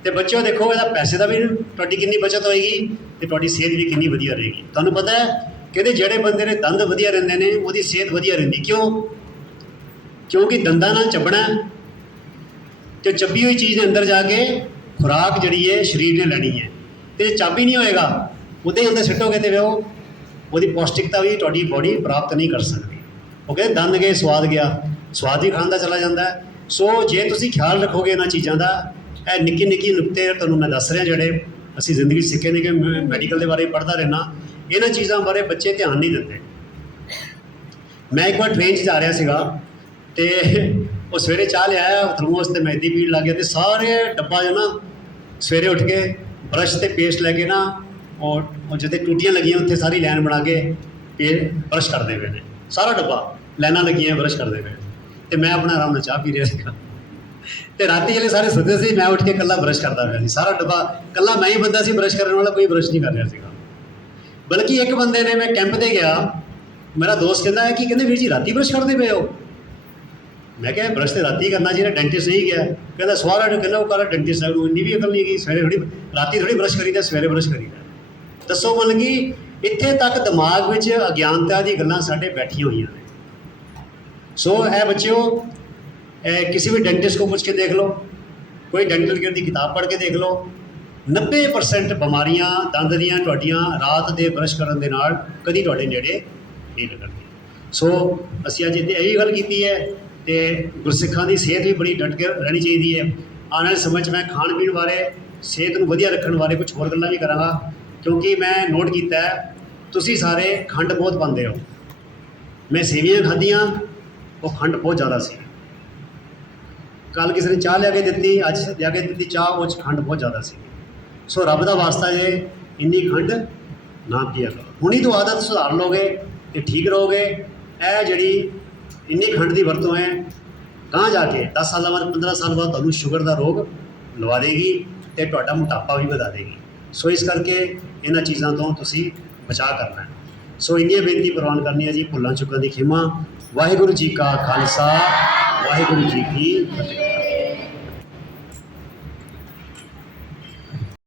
ਅਤੇ ਬੱਚਿਓ ਦੇਖੋ, ਇਹਦਾ ਪੈਸੇ ਦਾ ਵੀ ਤੁਹਾਡੀ ਕਿੰਨੀ ਬਚਤ ਹੋਏਗੀ, ਅਤੇ ਤੁਹਾਡੀ ਸਿਹਤ ਵੀ ਕਿੰਨੀ ਵਧੀਆ ਰਹੇਗੀ। ਤੁਹਾਨੂੰ ਪਤਾ ਹੈ ਕਹਿੰਦੇ ਜਿਹੜੇ ਬੰਦੇ ਦੇ ਦੰਦ ਵਧੀਆ ਰਹਿੰਦੇ ਨੇ ਉਹਦੀ ਸਿਹਤ ਵਧੀਆ ਰਹਿੰਦੀ। ਕਿਉਂ? ਕਿਉਂਕਿ ਦੰਦਾਂ ਨਾਲ ਚੱਬਣਾ, ਅਤੇ ਚੱਬੀ ਹੋਈ ਚੀਜ਼ ਦੇ ਅੰਦਰ ਜਾ ਕੇ ਖੁਰਾਕ ਜਿਹੜੀ ਹੈ ਸਰੀਰ ਨੇ ਲੈਣੀ ਹੈ, ਅਤੇ ਚੱਬ ਹੀ ਨਹੀਂ ਹੋਏਗਾ, ਉੱਦਾਂ ਹੀ ਅੰਦਰ ਸਿੱਟੋਗੇ ਅਤੇ ਉਹ ਉਹਦੀ ਪੌਸ਼ਟਿਕਤਾ ਵੀ ਤੁਹਾਡੀ ਬੋਡੀ ਪ੍ਰਾਪਤ ਨਹੀਂ ਕਰ ਸਕਦੀ। ਉਹ ਕਹਿੰਦੇ ਦੰਦ ਗਏ ਸਵਾਦ ਗਿਆ, ਸਵਾਦ ਵੀ ਖਾਣ ਦਾ ਚਲਾ ਜਾਂਦਾ ਹੈ। ਸੋ ਜੇ ਤੁਸੀਂ ਖਿਆਲ ਰੱਖੋਗੇ ਇਹਨਾਂ ਚੀਜ਼ਾਂ ਦਾ, ਇਹ ਨਿੱਕੀ ਨੁਕਤੇ ਤੁਹਾਨੂੰ ਮੈਂ ਦੱਸ ਰਿਹਾ ਜਿਹੜੇ ਅਸੀਂ ਜ਼ਿੰਦਗੀ ਸਿੱਖੇ ਨੇ, ਕਿ ਮੈਡੀਕਲ ਦੇ ਬਾਰੇ ਪੜ੍ਹਦਾ ਰਹਿਣਾ, ਇਹਨਾਂ ਚੀਜ਼ਾਂ ਬਾਰੇ ਬੱਚੇ ਧਿਆਨ ਨਹੀਂ ਦਿੰਦੇ। ਮੈਂ ਇੱਕ ਵਾਰ ਟ੍ਰੇਨ 'ਚ ਜਾ ਰਿਹਾ ਸੀਗਾ, ਅਤੇ ਉਹ ਸਵੇਰੇ ਚਾਹ ਲਿਆਇਆ ਥਰਮੋਸ, ਅਤੇ ਮੈਂ ਇੱਦਾਂ ਪੀਣ ਲੱਗ ਗਿਆ, ਅਤੇ ਸਾਰੇ ਡੱਬਾ ਜੋ ਨਾ ਸਵੇਰੇ ਉੱਠ ਕੇ ਬਰਸ਼ ਅਤੇ ਪੇਸਟ ਲੈ ਕੇ ਨਾ, ਉਹ ਜਿੱਥੇ ਟੂਟੀਆਂ ਲੱਗੀਆਂ ਉੱਥੇ ਸਾਰੀ ਲਾਈਨ ਬਣਾ ਕੇ ਬਰਸ਼ ਕਰਦੇ ਪਏ ਨੇ, ਸਾਰਾ ਡੱਬਾ ਲਾਈਨਾਂ ਲੱਗੀਆਂ ਬਰਸ਼ ਕਰਦੇ ਪਏ, ਅਤੇ ਮੈਂ ਆਪਣਾ ਆਰਾਮ ਨਾਲ ਚਾਹ ਪੀ ਰਿਹਾ ਸੀਗਾ। ਅਤੇ ਰਾਤੀ ਜਿਹੜੇ ਸਾਰੇ ਸੁੱਤੇ ਸੀ, ਮੈਂ ਉੱਠ ਕੇ ਇਕੱਲਾ ਬਰਸ਼ ਕਰਦਾ ਪਿਆ ਸੀ। ਸਾਰਾ ਡੱਬਾ ਇਕੱਲਾ ਮੈਂ ਹੀ ਬੰਦਾ ਸੀ ਬਰਸ਼ ਕਰਨ ਵਾਲਾ, ਕੋਈ ਬਰਸ਼ ਨਹੀਂ ਕਰ ਰਿਹਾ ਸੀਗਾ। ਬਲਕਿ ਇੱਕ ਬੰਦੇ ਨੇ, ਮੈਂ ਕੈਂਪ 'ਤੇ ਗਿਆ, ਮੇਰਾ ਦੋਸਤ ਕਹਿੰਦਾ ਹੈ ਕਿ ਕਹਿੰਦੇ ਵੀਰ ਜੀ ਰਾਤੀ ਬਰਸ਼ ਕਰਦੇ ਪਏ ਹੋ? ਮੈਂ ਕਿਹਾ ਬਰਸ਼ ਤੇ ਰਾਤੀ ਕਰਨਾ ਚਾਹੀਦਾ, ਡੈਂਟਿਸਟ ਨਹੀਂ ਗਿਆ। ਕਹਿੰਦਾ ਸਵਾਰਾ ਨੂੰ ਕਹਿੰਦਾ ਉਹ ਕਰ ਡੈਂਟਿਸਟ ਸਾਹਿਬ ਨੂੰ ਇੰਨੀ ਵੀ ਅਕਲ ਨਹੀਂ ਹੈਗੀ, ਸਵੇਰੇ ਥੋੜ੍ਹੀ ਰਾਤੀ ਥੋੜ੍ਹੀ ਬਰਸ਼ ਕਰੀਦਾ, ਸਵੇਰੇ ਬਰਸ਼ ਕਰੀਦਾ। ਦੱਸੋ, ਮਤਲਬ ਕਿ ਇੱਥੇ ਤੱਕ ਦਿਮਾਗ ਵਿੱਚ ਅਗਿਆਨਤਾ ਦੀ ਗੱਲਾਂ ਸਾਡੇ ਬੈਠੀਆਂ ਹੋਈਆਂ ਨੇ। ਸੋ ਇਹ ਬੱਚਿਓ, ਕਿਸੇ ਵੀ ਡੈਂਟਿਸਟ ਕੋਲ ਪੁੱਛ ਕੇ ਦੇਖ ਲਓ, ਕੋਈ ਡੈਂਟਲ ਕੇਅਰ ਦੀ ਕਿਤਾਬ ਪੜ੍ਹ ਕੇ ਦੇਖ ਲਓ, 90% ਬਿਮਾਰੀਆਂ ਦੰਦ ਦੀਆਂ ਤੁਹਾਡੀਆਂ ਰਾਤ ਦੇ ਬਰਸ਼ ਕਰਨ ਦੇ ਨਾਲ ਕਦੀ ਤੁਹਾਡੇ ਨੇੜੇ ਨਹੀਂ ਲੱਗਣਗੀਆਂ। ਸੋ ਅਸੀਂ ਅੱਜ ਇੱਥੇ ਇਹੀ ਗੱਲ ਕੀਤੀ ਹੈ, ਅਤੇ ਗੁਰਸਿੱਖਾਂ ਦੀ ਸਿਹਤ ਵੀ ਬੜੀ ਡਟ ਕੇ ਰਹਿਣੀ ਚਾਹੀਦੀ ਹੈ। ਆਉਣ ਵਾਲੇ ਸਮੇਂ 'ਚ ਮੈਂ ਖਾਣ ਪੀਣ ਬਾਰੇ, ਸਿਹਤ ਨੂੰ ਵਧੀਆ ਰੱਖਣ ਬਾਰੇ ਕੁਛ ਹੋਰ ਗੱਲਾਂ ਵੀ ਕਰਾਂਗਾ, ਕਿਉਂਕਿ ਮੈਂ ਨੋਟ ਕੀਤਾ ਹੈ ਤੁਸੀਂ ਸਾਰੇ ਖੰਡ ਬਹੁਤ ਪਾਉਂਦੇ ਹੋ। ਮੈਂ ਸੇਵੀਆਂ ਖਾਧੀਆਂ, ਉਹ ਖੰਡ ਬਹੁਤ ਜ਼ਿਆਦਾ ਸੀ। ਕੱਲ੍ਹ ਕਿਸੇ ਨੇ ਚਾਹ ਲਿਆ ਕੇ ਦਿੱਤੀ, ਅੱਜ ਲਿਆ ਕੇ ਦਿੱਤੀ ਚਾਹ, ਉਹ 'ਚ ਖੰਡ ਬਹੁਤ ਜ਼ਿਆਦਾ ਸੀ। ਸੋ ਰੱਬ ਦਾ ਵਾਸਤਾ ਜੇ ਇੰਨੀ ਖੰਡ ਨਾ ਪੀਆ ਕਰੋ। ਹੁਣੀ ਤੋਂ ਆਦਤ ਸੁਧਾਰ ਲਓਗੇ ਅਤੇ ਠੀਕ ਰਹੋਗੇ। ਇਹ ਜਿਹੜੀ ਇੰਨੀ ਖੰਡ ਦੀ ਵਰਤੋਂ ਹੈ, ਗਾਂਹ ਜਾ ਕੇ 10 ਸਾਲਾਂ ਬਾਅਦ 15 ਸਾਲ ਬਾਅਦ ਤੁਹਾਨੂੰ ਸ਼ੂਗਰ ਦਾ ਰੋਗ ਲਵਾ ਦੇਗੀ ਅਤੇ ਤੁਹਾਡਾ ਮੋਟਾਪਾ ਵੀ ਵਧਾ ਦੇਗੀ। ਸੋ ਇਸ ਕਰਕੇ ਇਹਨਾਂ ਚੀਜ਼ਾਂ ਤੋਂ ਤੁਸੀਂ ਬਚਾਅ ਕਰਨਾ ਹੈ। ਸੋ ਇੰਨੀ ਬੇਨਤੀ ਪ੍ਰਵਾਨ ਕਰਨੀ ਹੈ ਜੀ, ਭੁੱਲਾਂ ਚੁੱਕਾਂ ਦੀ ਖਿਮਾ। ਵਾਹਿਗੁਰੂ ਜੀ ਕਾ ਖਾਲਸਾ, ਵਾਹਿਗੁਰੂ ਜੀ ਕੀ ਫਤਿਹ।